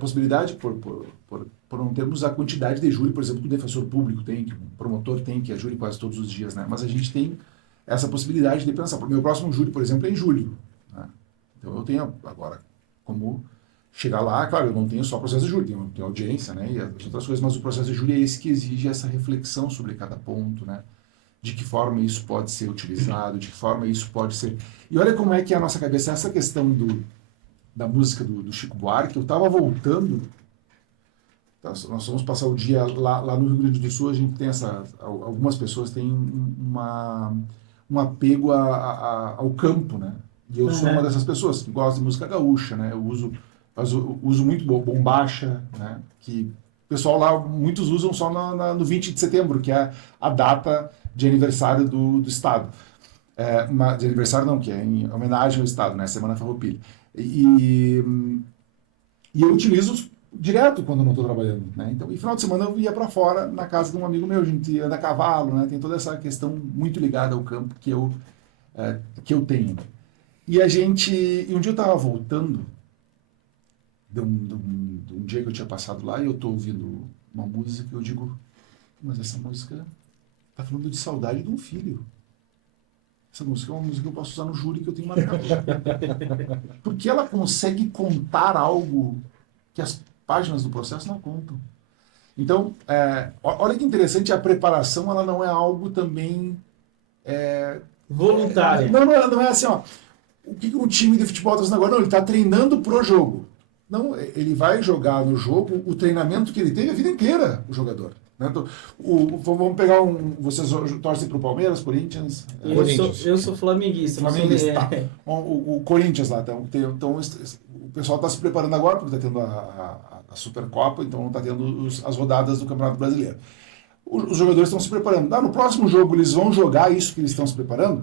possibilidade por não termos a quantidade de júri, por exemplo, que o defensor público tem, que o promotor tem, que é júri quase todos os dias, né? Mas a gente tem essa possibilidade de pensar. O meu próximo júri, por exemplo, é em julho. Né? Então eu tenho agora como chegar lá, claro, eu não tenho só processo de júri, tenho audiência, né, e as outras coisas, mas o processo de júri é esse que exige essa reflexão sobre cada ponto, né, de que forma isso pode ser utilizado, de que forma isso pode ser... E olha como é que é a nossa cabeça, essa questão da música do Chico Buarque, eu estava voltando, nós vamos passar o dia lá no Rio Grande do Sul, a gente tem algumas pessoas têm um apego ao campo, né, e eu sou uma dessas pessoas que gosta de música gaúcha, né, eu uso muito bombacha, né, que o pessoal lá, muitos usam só no 20 de setembro, que é a data de aniversário do Estado. De aniversário não, que é em homenagem ao Estado, né, Semana Farroupilha. E eu utilizo direto quando não estou trabalhando, né, então, e final de semana eu ia para fora, na casa de um amigo meu, a gente anda a cavalo, né, tem toda essa questão muito ligada ao campo que eu tenho. E um dia eu estava voltando, de um dia que eu tinha passado lá, e eu estou ouvindo uma música e eu digo, mas essa música está falando de saudade de um filho. Essa música é uma música que eu posso usar no júri que eu tenho marcado. Porque ela consegue contar algo que as páginas do processo não contam. Então, olha que interessante, a preparação ela não é algo também... voluntária. Não é assim, ó, o que um time de futebol está fazendo agora? Não, ele está treinando pro jogo. Não, ele vai jogar no jogo o treinamento que ele teve a vida inteira, o jogador. Né? Então, vamos pegar vocês torcem para o Palmeiras, Corinthians? Eu sou flamenguista. Flamenguista, tá. O Corinthians lá. Então, o pessoal está se preparando agora, porque está tendo a Supercopa, então está tendo as rodadas do Campeonato Brasileiro. Os jogadores estão se preparando. No próximo jogo eles vão jogar isso que eles estão se preparando?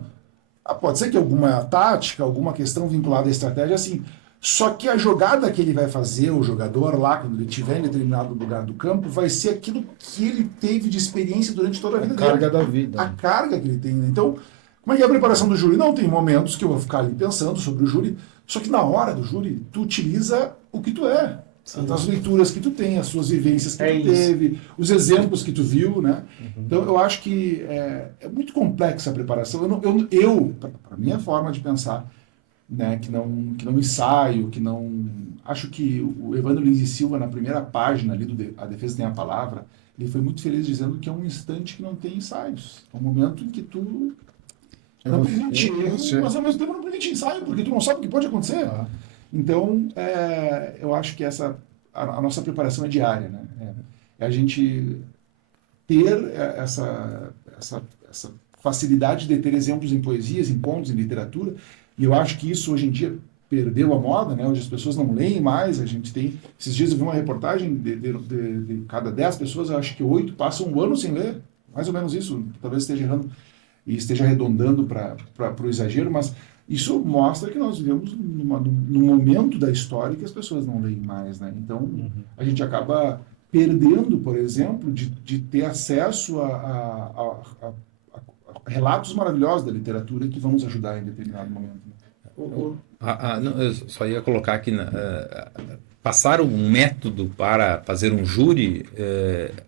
Pode ser que alguma tática, alguma questão vinculada à estratégia, assim. Só que a jogada que ele vai fazer, o jogador lá, quando ele estiver em determinado lugar do campo, vai ser aquilo que ele teve de experiência durante toda a vida dele. A carga da vida. A carga que ele tem. Então, como é que é a preparação do júri? Não, tem momentos que eu vou ficar ali pensando sobre o júri, só que na hora do júri, tu utiliza o que tu é. As leituras que tu tem, as suas vivências que tu teve, os exemplos que tu viu, né? Então, eu acho que é muito complexa a preparação. Para minha forma de pensar, né, que não ensaio, que não... Acho que o Evandro Lins e Silva, na primeira página ali do A Defesa Tem a Palavra, ele foi muito feliz dizendo que é um instante que não tem ensaios. É um momento em que tu não permite erro, mas ao mesmo tempo não permite ensaio, porque tu não sabe o que pode acontecer. Então, eu acho que a nossa preparação é diária, né? É a gente ter essa facilidade de ter exemplos em poesias, em contos, em literatura. E eu acho que isso hoje em dia perdeu a moda, né? Hoje as pessoas não leem mais, a gente tem... Esses dias eu vi uma reportagem de cada 10 pessoas, eu acho que 8 passam um ano sem ler. Mais ou menos isso, talvez esteja errando e esteja arredondando para o exagero, mas isso mostra que nós vivemos num momento da história que as pessoas não leem mais, né? Então, a gente acaba perdendo, por exemplo, de ter acesso a relatos maravilhosos da literatura que vão nos ajudar em determinado momento. Não, eu só ia colocar aqui, passar um método para fazer um júri,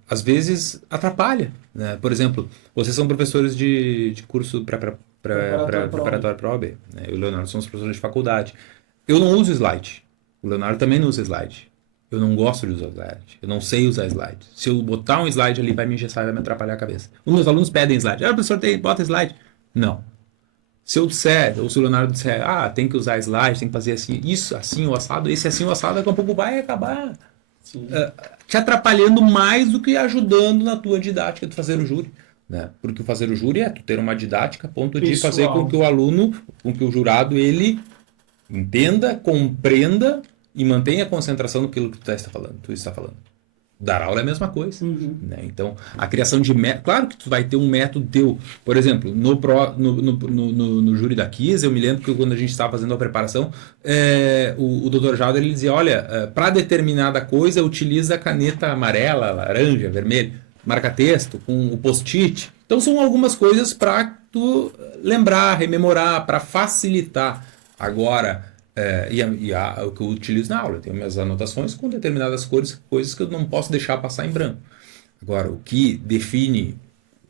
às vezes atrapalha, né? Por exemplo, vocês são professores de curso preparatório para OAB, né? Eu e o Leonardo somos professores de faculdade. Eu não uso slide, o Leonardo também não usa slide. Eu não gosto de usar slide. Eu não sei usar slide. Se eu botar um slide ali, vai me engessar e vai me atrapalhar a cabeça. Os meus alunos pedem slide. Professor, bota slide. Não. Se eu disser, ou se o Leonardo disser, tem que usar slide, tem que fazer assim, isso, assim, o assado, esse assim, o assado, daqui a pouco vai acabar te atrapalhando mais do que ajudando na tua didática de fazer o júri. Né? Porque o fazer o júri é tu ter uma didática a ponto de fazer com que o aluno, com que o jurado, ele entenda, compreenda e mantenha a concentração naquilo que tu está falando. Dar aula é a mesma coisa. Né? Então, a criação de método... Claro que tu vai ter um método teu. Por exemplo, no júri da KISS, eu me lembro que quando a gente estava fazendo a preparação, o Dr. Jalder, ele dizia, olha, para determinada coisa, utiliza a caneta amarela, laranja, vermelha, marca-texto, com o post-it. Então, são algumas coisas para tu lembrar, rememorar, para facilitar. Agora... o que eu utilizo na aula, eu tenho minhas anotações com determinadas coisas que eu não posso deixar passar em branco. Agora, o que define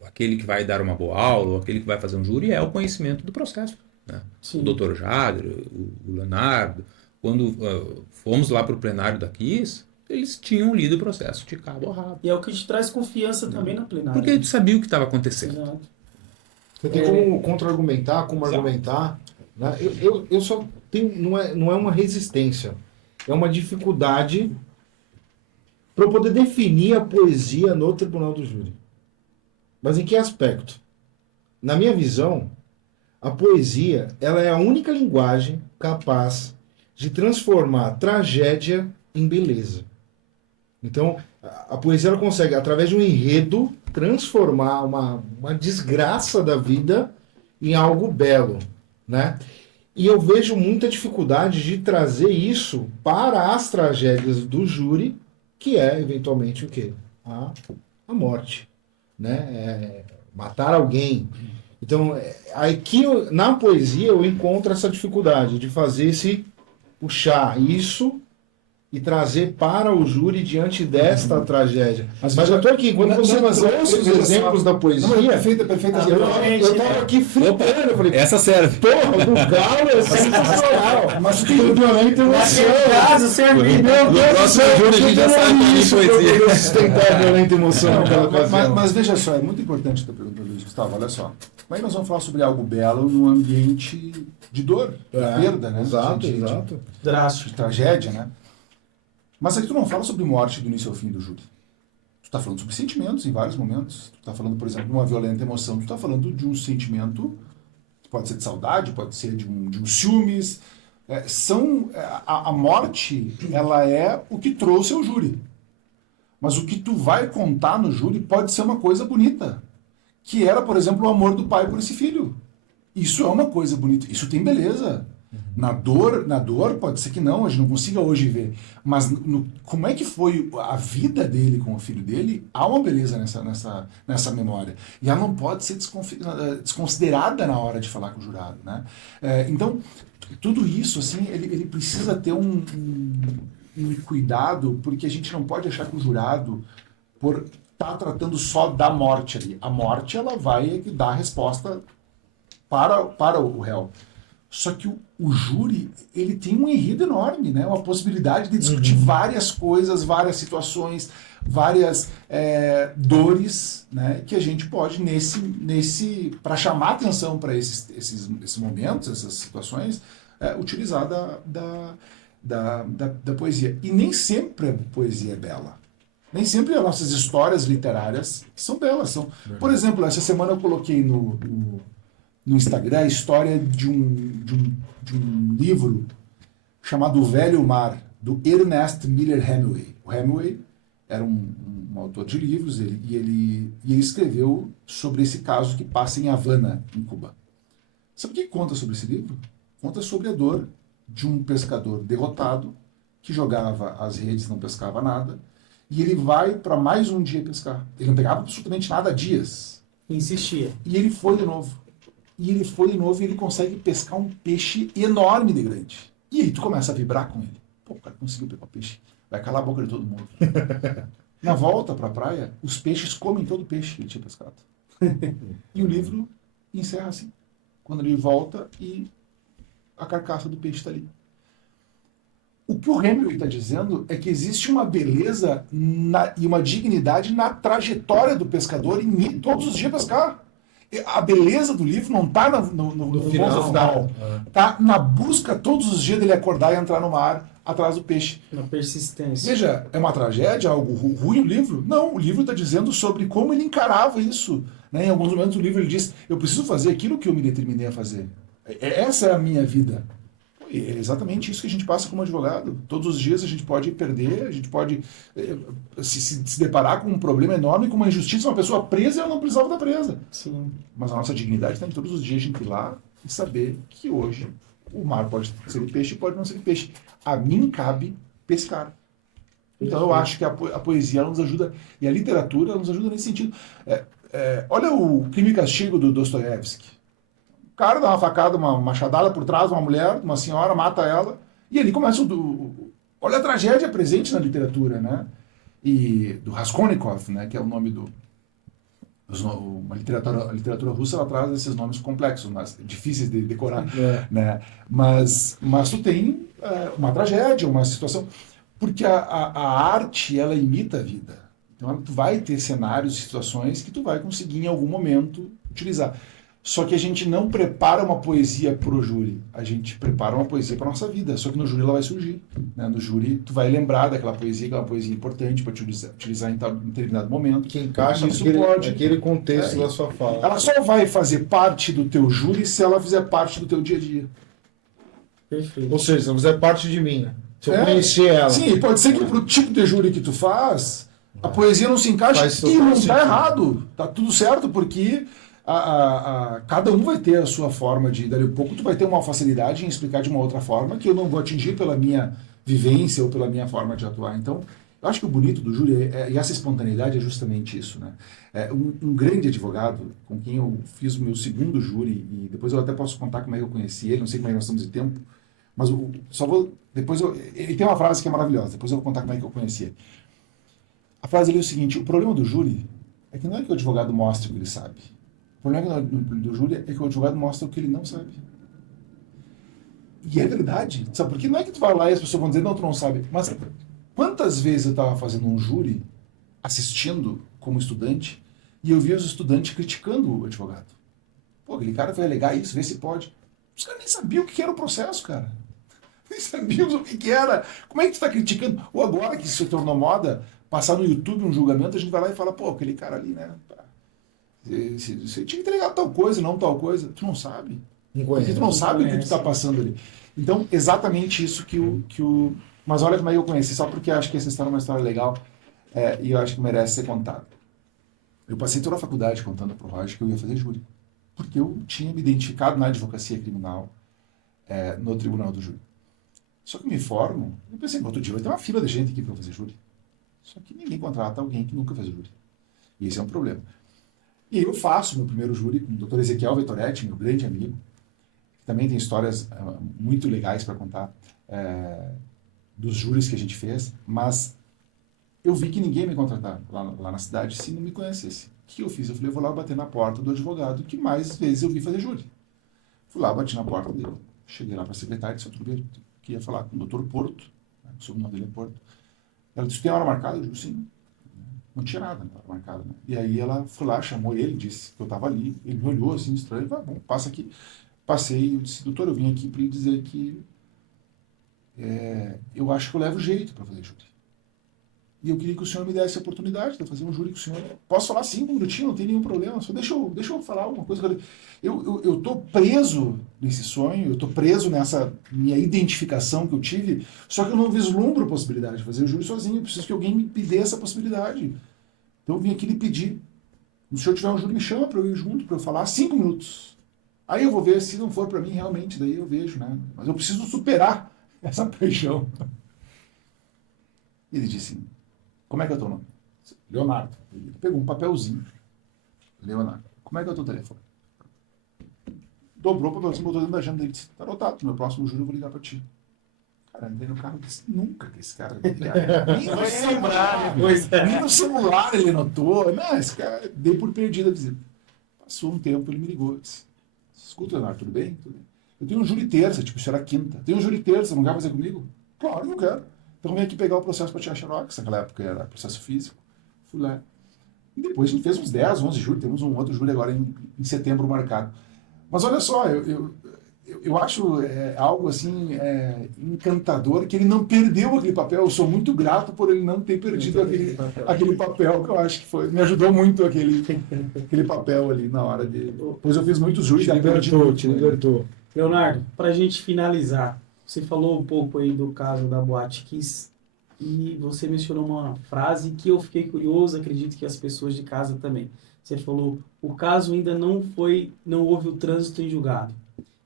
aquele que vai dar uma boa aula, ou aquele que vai fazer um júri, é o conhecimento do processo. Né? Sim. O Dr. Jader, o Leonardo, quando fomos lá para o plenário da KISS, eles tinham lido o processo de cabo a rabo. E é o que te traz confiança também na plenária. Porque eles sabiam o que estava acontecendo. Exato. Você tem como contra-argumentar, como Exato. argumentar. Né? Eu só tenho. Não é uma resistência. É uma dificuldade para eu poder definir a poesia no tribunal do júri. Mas em que aspecto? Na minha visão, a poesia ela é a única linguagem capaz de transformar tragédia em beleza. Então, a poesia ela consegue, através de um enredo, transformar uma desgraça da vida em algo belo, né? E eu vejo muita dificuldade de trazer isso para as tragédias do júri, que é, eventualmente, o quê? A morte, né? Matar alguém. Então, aqui na poesia eu encontro essa dificuldade de fazer puxar isso e trazer para o júri diante desta tragédia. Mas eu estou aqui, quando você trouxe os exemplos da poesia... Perfeita. Eu estava aqui fritando, eu falei, Essa serve. porra, do Galo é sensacional. Mas tu tem violento emoção. Caso, serve. Meu No Deus do próximo céu, júri a gente já sabe que isso tem pra eu poesia. poder sustentar a violenta emoção naquela ocasião. Mas veja só, é muito importante a tua pergunta, Luiz Gustavo, olha só. Como é que nós vamos falar sobre algo belo num ambiente de dor, de perda, né? Exato, de exato. Drástico. tragédia, né? Mas aqui tu não fala sobre morte do início ao fim do júri. Tu está falando sobre sentimentos em vários momentos. Tu está falando, por exemplo, de uma violenta emoção. Tu está falando de um sentimento, pode ser de saudade, pode ser de um ciúmes. A morte, ela é o que trouxe ao júri. Mas o que tu vai contar no júri pode ser uma coisa bonita. Que era, por exemplo, o amor do pai por esse filho. Isso é uma coisa bonita. Isso tem beleza. Na dor, pode ser que não, a gente não consiga hoje ver. Mas como é que foi a vida dele com o filho dele, há uma beleza nessa memória. E ela não pode ser desconsiderada na hora de falar com o jurado. Né? Então, tudo isso, assim, ele precisa ter um cuidado, porque a gente não pode achar que o jurado, por estar tratando só da morte ali. A morte, ela vai dar a resposta para o réu. Só que o júri, ele tem um enredo enorme, né? Uma possibilidade de discutir várias coisas, várias situações, várias dores, né? Que a gente pode, para chamar atenção para esses momentos, essas situações, utilizar da poesia. E nem sempre a poesia é bela. Nem sempre as nossas histórias literárias são belas. Por exemplo, essa semana eu coloquei no Instagram a história de um livro chamado O Velho Mar, do Ernest Miller Hemingway. O Hemingway era um autor de livros e ele escreveu sobre esse caso que passa em Havana, em Cuba. Sabe o que conta sobre esse livro? Conta sobre a dor de um pescador derrotado que jogava as redes, não pescava nada, e ele vai para mais um dia pescar. Ele não pegava absolutamente nada há dias. Insistia. E ele foi de novo. E ele consegue pescar um peixe enorme de grande. E aí tu começa a vibrar com ele. Pô, o cara conseguiu pegar o peixe. Vai calar a boca de todo mundo. Na volta para a praia, os peixes comem todo o peixe que ele tinha pescado. E o livro encerra assim. Quando ele volta e a carcaça do peixe está ali. O que o Hemingway está dizendo é que existe uma beleza e uma dignidade na trajetória do pescador em ir todos os dias pescar. A beleza do livro não está no final. Está na busca todos os dias dele acordar e entrar no mar atrás do peixe. Na persistência. Veja, é uma tragédia, algo ruim o livro? Não, o livro está dizendo sobre como ele encarava isso. Né? Em alguns momentos o livro ele diz, eu preciso fazer aquilo que eu me determinei a fazer. Essa é a minha vida. É exatamente isso que a gente passa como advogado. Todos os dias a gente pode perder, a gente pode se deparar com um problema enorme, com uma injustiça, uma pessoa presa e ela não precisava estar presa. Sim. Mas a nossa dignidade está em todos os dias a gente ir lá e saber que hoje o mar pode ser de peixe e pode não ser de peixe. A mim cabe pescar. Então eu acho que a poesia ela nos ajuda, e a literatura ela nos ajuda nesse sentido. Olha o Crime e Castigo do Dostoiévski. O cara dá uma facada, uma machadada por trás de uma mulher, uma senhora, mata ela, e ali começa olha a tragédia presente na literatura, né? E do Raskolnikov, né, que é o nome A literatura russa, ela traz esses nomes complexos, mas difíceis de decorar, né? Mas tu tem uma tragédia, uma situação, porque a arte, ela imita a vida. Então tu vai ter cenários, situações que tu vai conseguir em algum momento utilizar. Só que a gente não prepara uma poesia pro júri, a gente prepara uma poesia para nossa vida. Só que no júri ela vai surgir, né? No júri tu vai lembrar daquela poesia, que é uma poesia importante para utilizar em determinado momento. Que encaixa Isso naquele contexto da sua fala. Ela só vai fazer parte do teu júri se ela fizer parte do teu dia a dia. Perfeito. Ou seja, se ela fizer parte de mim, né? Se eu conhecer ela. Sim, pode ser que pro tipo de júri que tu faz, a poesia não se encaixa e não está errado. Tá tudo certo, porque cada um vai ter a sua forma de... Dali a pouco tu vai ter uma facilidade em explicar de uma outra forma que eu não vou atingir pela minha vivência ou pela minha forma de atuar. Então, eu acho que o bonito do júri e essa espontaneidade é justamente isso, né? Um grande advogado com quem eu fiz o meu segundo júri, e depois eu até posso contar como é que eu conheci ele, não sei como é que nós estamos de tempo, mas só vou... Depois ele tem uma frase que é maravilhosa, depois eu vou contar como é que eu conheci ele. A frase ali é o seguinte: o problema do júri é que não é que o advogado mostre o que ele sabe. O problema do júri é que o advogado mostra o que ele não sabe. E é verdade. Sabe por quê? Não é que tu vai lá e as pessoas vão dizer, não, tu não sabe. Mas quantas vezes eu estava fazendo um júri, assistindo como estudante, e eu via os estudantes criticando o advogado. Pô, aquele cara vai alegar isso, vê se pode. Os caras nem sabiam o que era o processo, cara. Nem sabiam o que era. Como é que tu está criticando? Ou agora que isso se tornou moda, passar no YouTube um julgamento, a gente vai lá e fala, pô, aquele cara ali, né? Você tinha que entregar tal coisa, não tal coisa. Tu não sabe. Porque tu não sabe o que tu está passando ali. Então, exatamente isso que o... Mas olha como é que eu conheci, só porque eu acho que essa história é uma história legal e eu acho que merece ser contada. Eu passei toda a faculdade contando pro Roger que eu ia fazer júri. Porque eu tinha me identificado na advocacia criminal no tribunal do júri. Só que me formo, eu pensei, outro dia vai ter uma fila de gente aqui para fazer júri. Só que ninguém contrata alguém que nunca fez júri. E esse é um problema. E eu faço meu primeiro júri com o Dr. Ezequiel Vettoretti, meu grande amigo, que também tem histórias muito legais para contar dos júris que a gente fez, mas eu vi que ninguém me contratava lá na cidade se não me conhecesse. O que eu fiz? Eu falei, eu vou lá bater na porta do advogado que mais vezes eu vi fazer júri. Fui lá, bati na porta dele. Cheguei lá para a secretária e disse, tudo bem, queria falar com o Dr. Porto, o sobrenome dele é Porto. Ela disse, tem hora marcada? Eu disse, sim. Não tinha nada marcado, né? E aí ela foi lá, chamou ele, disse que eu estava ali. Ele me olhou assim, estranho, vai, bom, passa aqui. Passei e eu disse, doutor, eu vim aqui para lhe dizer que eu acho que eu levo jeito para fazer júri. E eu queria que o senhor me desse a oportunidade de fazer um júri com o senhor. Posso falar 5 minutinhos, não tem nenhum problema. Só deixa eu falar alguma coisa. Eu estou preso nesse sonho, eu estou preso nessa minha identificação que eu tive, só que eu não vislumbro a possibilidade de fazer o júri sozinho. Eu preciso que alguém me dê essa possibilidade. Então eu vim aqui lhe pedir. Se o senhor tiver um júri, me chama para eu ir junto, para eu falar 5 minutos. Aí eu vou ver, se não for para mim realmente, daí eu vejo, né? Mas eu preciso superar essa paixão. Ele disse, como é que é o teu nome? Leonardo. Ele pegou um papelzinho. Leonardo, como é que é o teu telefone? Dobrou o papelzinho, botou dentro da agenda dele e disse, tá anotado, no meu próximo júri eu vou ligar pra ti. Cara, entrei no carro e disse, nunca que esse cara vai ligar. Nem no celular ele anotou. Não, esse cara, dei por perdida a visita. Passou um tempo, ele me ligou. Disse, escuta, Leonardo, tudo bem? Tudo bem. Eu tenho um júri terça, tipo, isso era quinta. Tem um júri terça, não quer fazer comigo? Claro, não quero. Então vem aqui pegar o processo para tirar xerox, naquela época era processo físico. Fui lá. E depois a gente fez uns 10, 11 júri, temos um outro júri agora em setembro marcado. Mas olha só, eu acho algo assim encantador que ele não perdeu aquele papel. Eu sou muito grato por ele não ter perdido aquele papel, que eu acho que me ajudou muito aquele papel ali na hora de... Depois eu fiz muitos júris. Te libertou. Leonardo, para a gente finalizar, você falou um pouco aí do caso da Boate Kiss e você mencionou uma frase que eu fiquei curioso, acredito que as pessoas de casa também. Você falou, o caso ainda não houve o trânsito em julgado.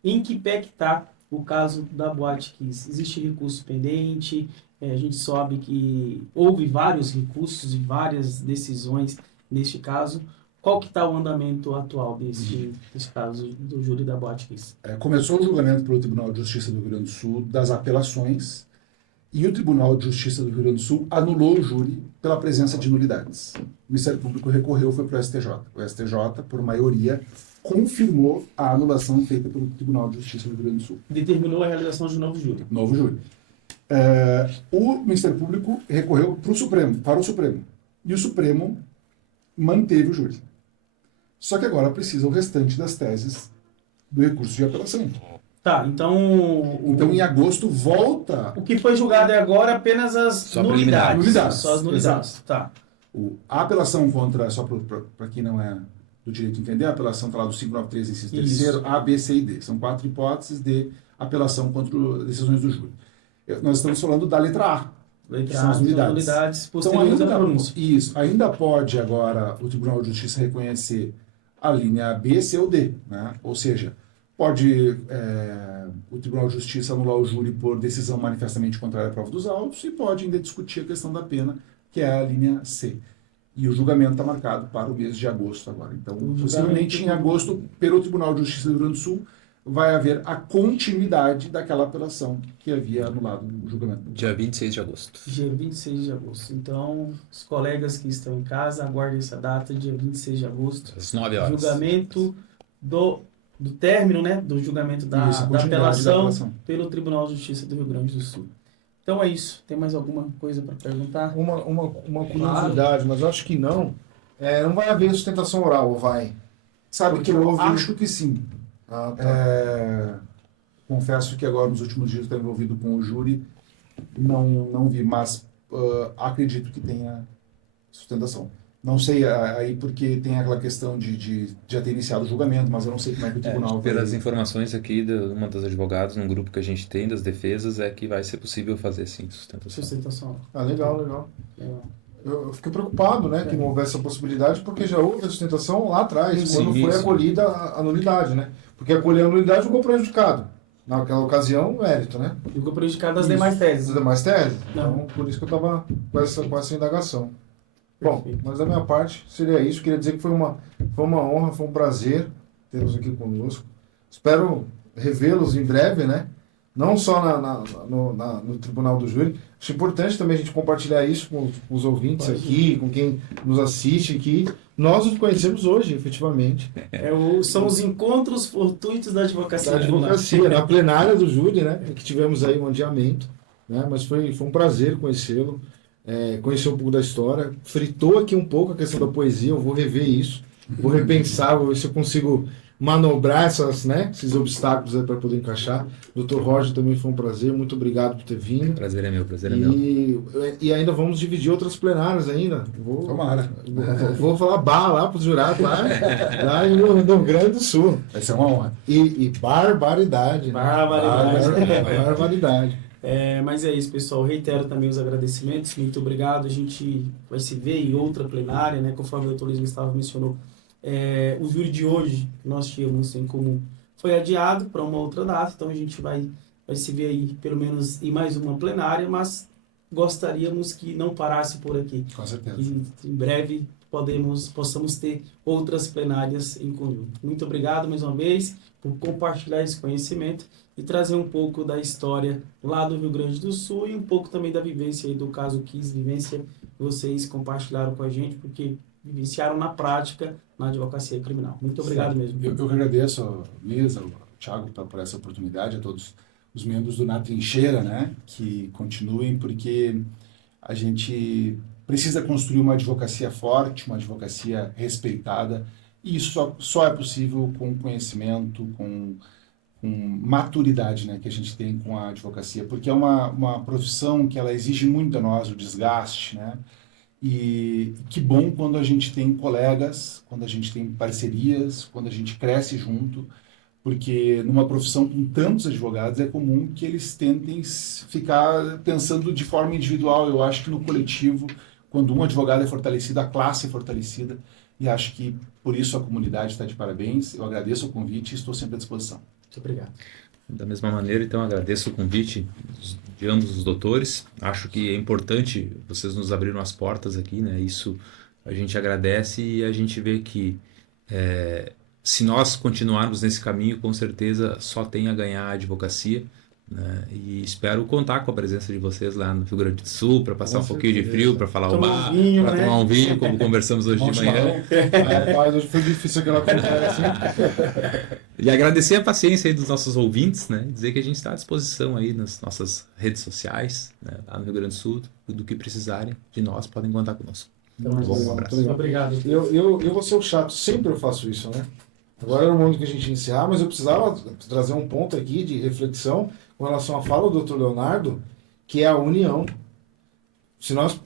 Em que pé que está o caso da Boate Kiss? Existe recurso pendente? A gente sabe que houve vários recursos e várias decisões neste caso. Qual que está o andamento atual desse caso do júri da Boate Kiss? Começou o julgamento pelo Tribunal de Justiça do Rio Grande do Sul das apelações E o Tribunal de Justiça do Rio Grande do Sul anulou o júri pela presença de nulidades. O Ministério Público recorreu, foi para o STJ. O STJ, por maioria, confirmou a anulação feita pelo Tribunal de Justiça do Rio Grande do Sul. Determinou a realização de um novo júri. Novo júri. O Ministério Público recorreu para o Supremo. E o Supremo manteve o júri. Só que agora precisa o restante das teses do recurso de apelação. Tá, então... Então, em agosto, volta... O que foi julgado é agora apenas as Só nulidades. preliminares. Só as nulidades, tá. A apelação contra, só para quem não é do direito entender, a apelação está lá do 593, inciso Isso. terceiro, A, B, C e D. São 4 hipóteses de apelação contra decisões do júri. Nós estamos falando da letra A. Que são as nulidades. Então, posteriores à pronúncia. ainda pode agora o Tribunal de Justiça reconhecer a linha B, C ou D. Né? Ou seja, pode o Tribunal de Justiça anular o júri por decisão manifestamente contrária à prova dos autos e pode ainda discutir a questão da pena, que é a linha C. E o julgamento está marcado para o mês de agosto agora. Então, possivelmente em agosto, pelo Tribunal de Justiça do Rio Grande do Sul, vai haver a continuidade daquela apelação que havia anulado o julgamento. Dia 26 de agosto. Dia 26 de agosto. Então, os colegas que estão em casa, aguardem essa data, dia 26 de agosto. Às 9 horas. Julgamento do término, né, do julgamento Isso, da continuidade apelação pelo Tribunal de Justiça do Rio Grande do Sul. Então é isso. Tem mais alguma coisa para perguntar? Uma curiosidade, mas eu acho que não. Não vai haver sustentação oral, ou vai? Sabe Porque que eu houve- acho que sim. Ah, tá. Confesso que agora, nos últimos dias, estou envolvido com o júri, não vi, mas acredito que tenha sustentação. Não sei aí porque tem aquela questão de já ter iniciado o julgamento, mas eu não sei como é que o tribunal Pelas vai... informações aqui de uma das advogadas, num grupo que a gente tem, das defesas, é que vai ser possível fazer sim sustentação. Sustentação. Legal. Legal. Eu fiquei preocupado, né, que não houvesse essa possibilidade, porque já houve a sustentação lá atrás, Sim, quando foi sim. acolhida a nulidade, né? Porque acolher a nulidade ficou prejudicado. Naquela ocasião, o mérito, né? Ficou prejudicado as Isso. demais As teses. demais teses. Não. Então, por isso que eu estava com essa indagação. Bom, Perfeito. mas da minha parte seria isso. Queria dizer que foi uma honra, foi um prazer tê-los aqui conosco. Espero revê-los em breve, né? Não só no Tribunal do Júri. Acho importante também a gente compartilhar isso com os ouvintes aqui, com quem nos assiste aqui. Nós os conhecemos hoje, efetivamente. São os encontros fortuitos da advocacia. Da advocacia, na plenária do júri, né? Que tivemos aí um adiamento, né? Mas foi um prazer conhecê-lo, conhecer um pouco da história. Fritou aqui um pouco a questão da poesia, eu vou rever isso, vou repensar, vou ver se eu consigo manobrar esses obstáculos aí para poder encaixar. Dr. Roger, também foi um prazer, muito obrigado por ter vindo. Prazer é meu, prazer é meu. E ainda vamos dividir outras plenárias ainda. Tomara. Vou falar lá para os jurados, lá no Rio Grande do Sul. Vai ser uma honra. E barbaridade. Barbaridade. Mas é isso, pessoal. Reitero também os agradecimentos. Muito obrigado. A gente vai se ver em outra plenária, né? Conforme o doutor Luiz Gustavo mencionou. O júri de hoje, que nós tínhamos em comum, foi adiado para uma outra data. Então a gente vai se ver aí, pelo menos, em mais uma plenária. Mas gostaríamos que não parasse por aqui. Com certeza. E em breve possamos ter outras plenárias em conjunto. Muito obrigado mais uma vez por compartilhar esse conhecimento e trazer um pouco da história lá do Rio Grande do Sul e um pouco também da vivência aí do caso Kiss, vivência que vocês compartilharam com a gente, porque vivenciaram na prática na advocacia criminal. Muito obrigado mesmo. Eu que agradeço a Luiz, ao Thiago por essa oportunidade, a todos os membros do Na Trincheira, né, que continuem, porque a gente precisa construir uma advocacia forte, uma advocacia respeitada, e isso só é possível com conhecimento, com maturidade, né, que a gente tem com a advocacia, porque é uma profissão que ela exige muito de nós, o desgaste, né, e que bom quando a gente tem colegas, quando a gente tem parcerias, quando a gente cresce junto, porque numa profissão com tantos advogados é comum que eles tentem ficar pensando de forma individual. Eu acho que no coletivo, quando um advogado é fortalecido, a classe é fortalecida, e acho que por isso a comunidade está de parabéns. Eu agradeço o convite e estou sempre à disposição. Muito obrigado. Da mesma maneira, então, agradeço o convite de ambos os doutores. Acho que é importante vocês nos abriram as portas aqui, né? Isso a gente agradece e a gente vê que se nós continuarmos nesse caminho, com certeza só tem a ganhar a advocacia, né? E espero contar com a presença de vocês lá no Rio Grande do Sul para passar Com um pouquinho de certeza. frio, para falar o Tomar bar, um vinho, para né? tomar um vinho, como conversamos hoje de manhã. Rapaz, hoje foi difícil aquela conversa. E agradecer a paciência aí dos nossos ouvintes, né? Dizer que a gente está à disposição aí nas nossas redes sociais, né? Lá no Rio Grande do Sul, do que precisarem de nós, podem contar conosco. Então, Tá bom, um legal, abraço. legal. Obrigado. Eu vou ser o chato, sempre eu faço isso, né? Agora era o momento que a gente encerrar, mas eu precisava trazer um ponto aqui de reflexão com relação à fala do Dr. Leonardo, que é a união. Se nós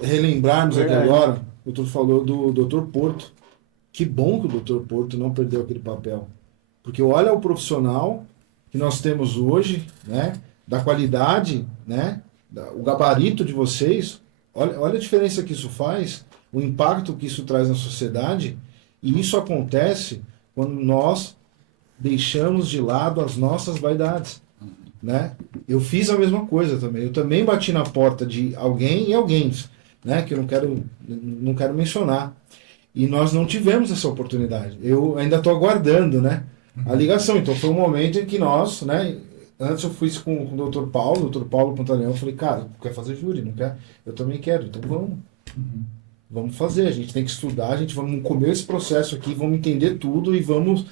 relembrarmos aqui Verdade. agora, o doutor falou do Dr. Porto. Que bom que o Dr. Porto não perdeu aquele papel. Porque olha o profissional que nós temos hoje, né? Da qualidade, né? O gabarito de vocês. Olha a diferença que isso faz, o impacto que isso traz na sociedade. E isso acontece quando nós deixamos de lado as nossas vaidades, né? Eu fiz a mesma coisa também. Eu também bati na porta de alguém e alguém, né? Que eu não quero mencionar. E nós não tivemos essa oportunidade. Eu ainda estou aguardando, né? A ligação. Então foi um momento em que nós, né? Antes eu fui com o Dr. Paulo Pantaleão, eu falei, cara, quer fazer júri, não quer? Eu também quero, então vamos. Vamos fazer, a gente tem que estudar, vamos comer esse processo aqui, vamos entender tudo e vamos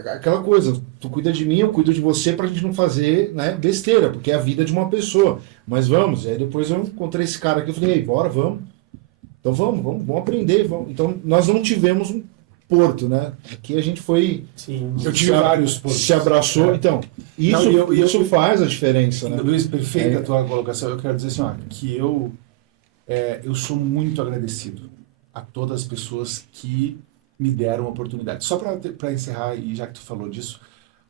aquela coisa, tu cuida de mim, eu cuido de você pra gente não fazer, né, besteira, porque é a vida de uma pessoa. Mas vamos, e aí depois eu encontrei esse cara aqui, eu falei, ei, bora, vamos. Então vamos aprender, vamos. Então nós não tivemos um porto, né? Aqui a gente foi... Sim. Eu tive vários portos. Se abraçou, então, isso, Não, isso faz a diferença, né? Luiz, perfeita a tua colocação. Eu quero dizer assim, ó, que eu sou muito agradecido a todas as pessoas que me deram a oportunidade. Só para encerrar, e já que tu falou disso,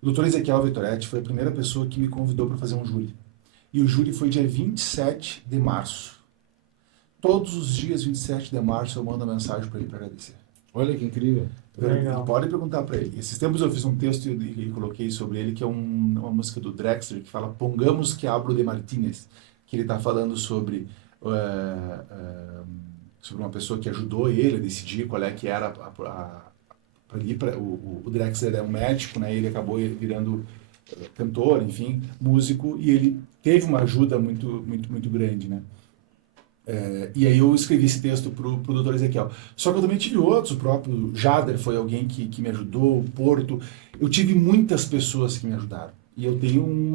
o Dr. Ezequiel Vettoretti foi a primeira pessoa que me convidou para fazer um júri. E o júri foi dia 27 de março. Todos os dias, 27 de março, eu mando uma mensagem para ele para agradecer. Olha que incrível. Legal. Pode perguntar para ele. Esses tempos eu fiz um texto e coloquei sobre ele, que é uma música do Drexler, que fala Pongamos que hablo de Martínez, que ele está falando sobre uma pessoa que ajudou ele a decidir qual é que era o Drexler é um médico, né? Ele acabou virando cantor, enfim, músico, e ele teve uma ajuda muito grande, né? E aí eu escrevi esse texto pro Dr. Ezequiel. Só que eu também tive outros, o próprio Jader foi alguém que me ajudou, o Porto. Eu tive muitas pessoas que me ajudaram. E eu tenho um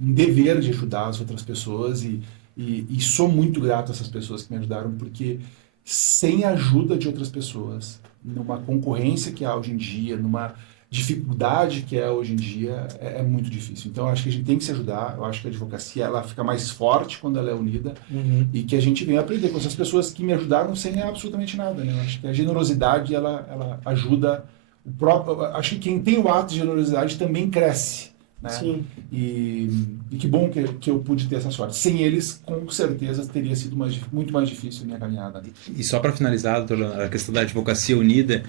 dever de ajudar as outras pessoas e sou muito grato a essas pessoas que me ajudaram, porque sem a ajuda de outras pessoas, numa concorrência que há hoje em dia, numa dificuldade que é hoje em dia, é muito difícil. Então, eu acho que a gente tem que se ajudar. Eu acho que a advocacia ela fica mais forte quando ela é unida e que a gente vem aprender com essas pessoas que me ajudaram sem absolutamente nada. Né? Eu acho que a generosidade ela ajuda o próprio. Acho que quem tem o ato de generosidade também cresce. Né? Sim. E que bom que eu pude ter essa sorte. Sem eles, com certeza, teria sido muito mais difícil a minha caminhada. E só para finalizar, doutor, a questão da advocacia unida,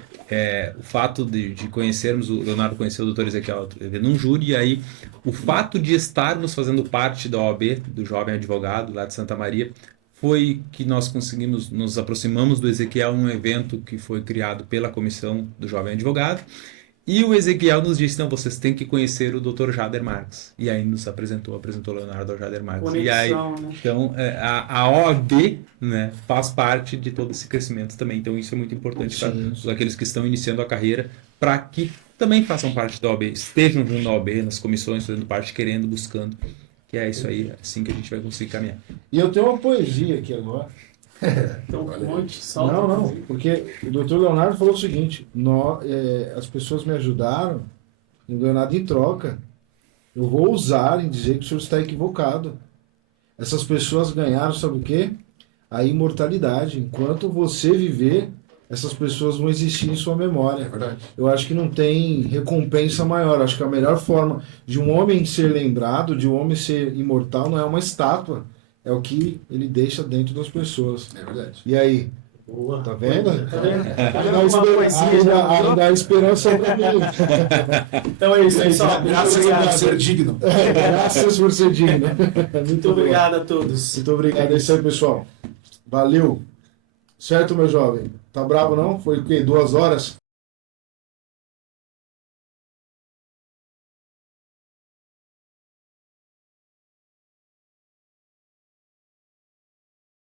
o fato de conhecermos, o Leonardo conheceu o Dr. Ezequiel num júri, e aí o fato de estarmos fazendo parte da OAB, do Jovem Advogado, lá de Santa Maria, foi que nós conseguimos, nos aproximamos do Ezequiel, um evento que foi criado pela Comissão do Jovem Advogado, e o Ezequiel nos disse, não, vocês têm que conhecer o Dr. Jader Marques. E aí nos apresentou o Leonardo ao Jader Marques. Conexão, e aí, né? então, a OAB, né, faz parte de todo esse crescimento também. Então, isso é muito importante para todos aqueles que estão iniciando a carreira, para que também façam parte da OAB, estejam junto da OAB, nas comissões, fazendo parte, querendo, buscando. Que é isso aí, assim que a gente vai conseguir caminhar. E eu tenho uma poesia aqui agora. Então, conte, solta. Não, porque o doutor Leonardo falou o seguinte, as pessoas me ajudaram, não ganho nada em troca. Eu vou ousar em dizer que o senhor está equivocado. Essas pessoas ganharam, sabe o quê? A imortalidade. Enquanto você viver, essas pessoas vão existir em sua memória. É verdade. Eu acho que não tem recompensa maior. Acho que a melhor forma de um homem ser lembrado, de um homem ser imortal, não é uma estátua. É o que ele deixa dentro das pessoas. É verdade. E aí? Boa. Tá vendo? Tá vendo? Ainda há esperança pra mim. Então é isso, pessoal. Graças por ser digno. Graças por ser digno. Muito obrigado a todos. Muito obrigado. É isso aí, pessoal. Valeu. Certo, meu jovem? Tá bravo, não? Foi o quê? 2 horas?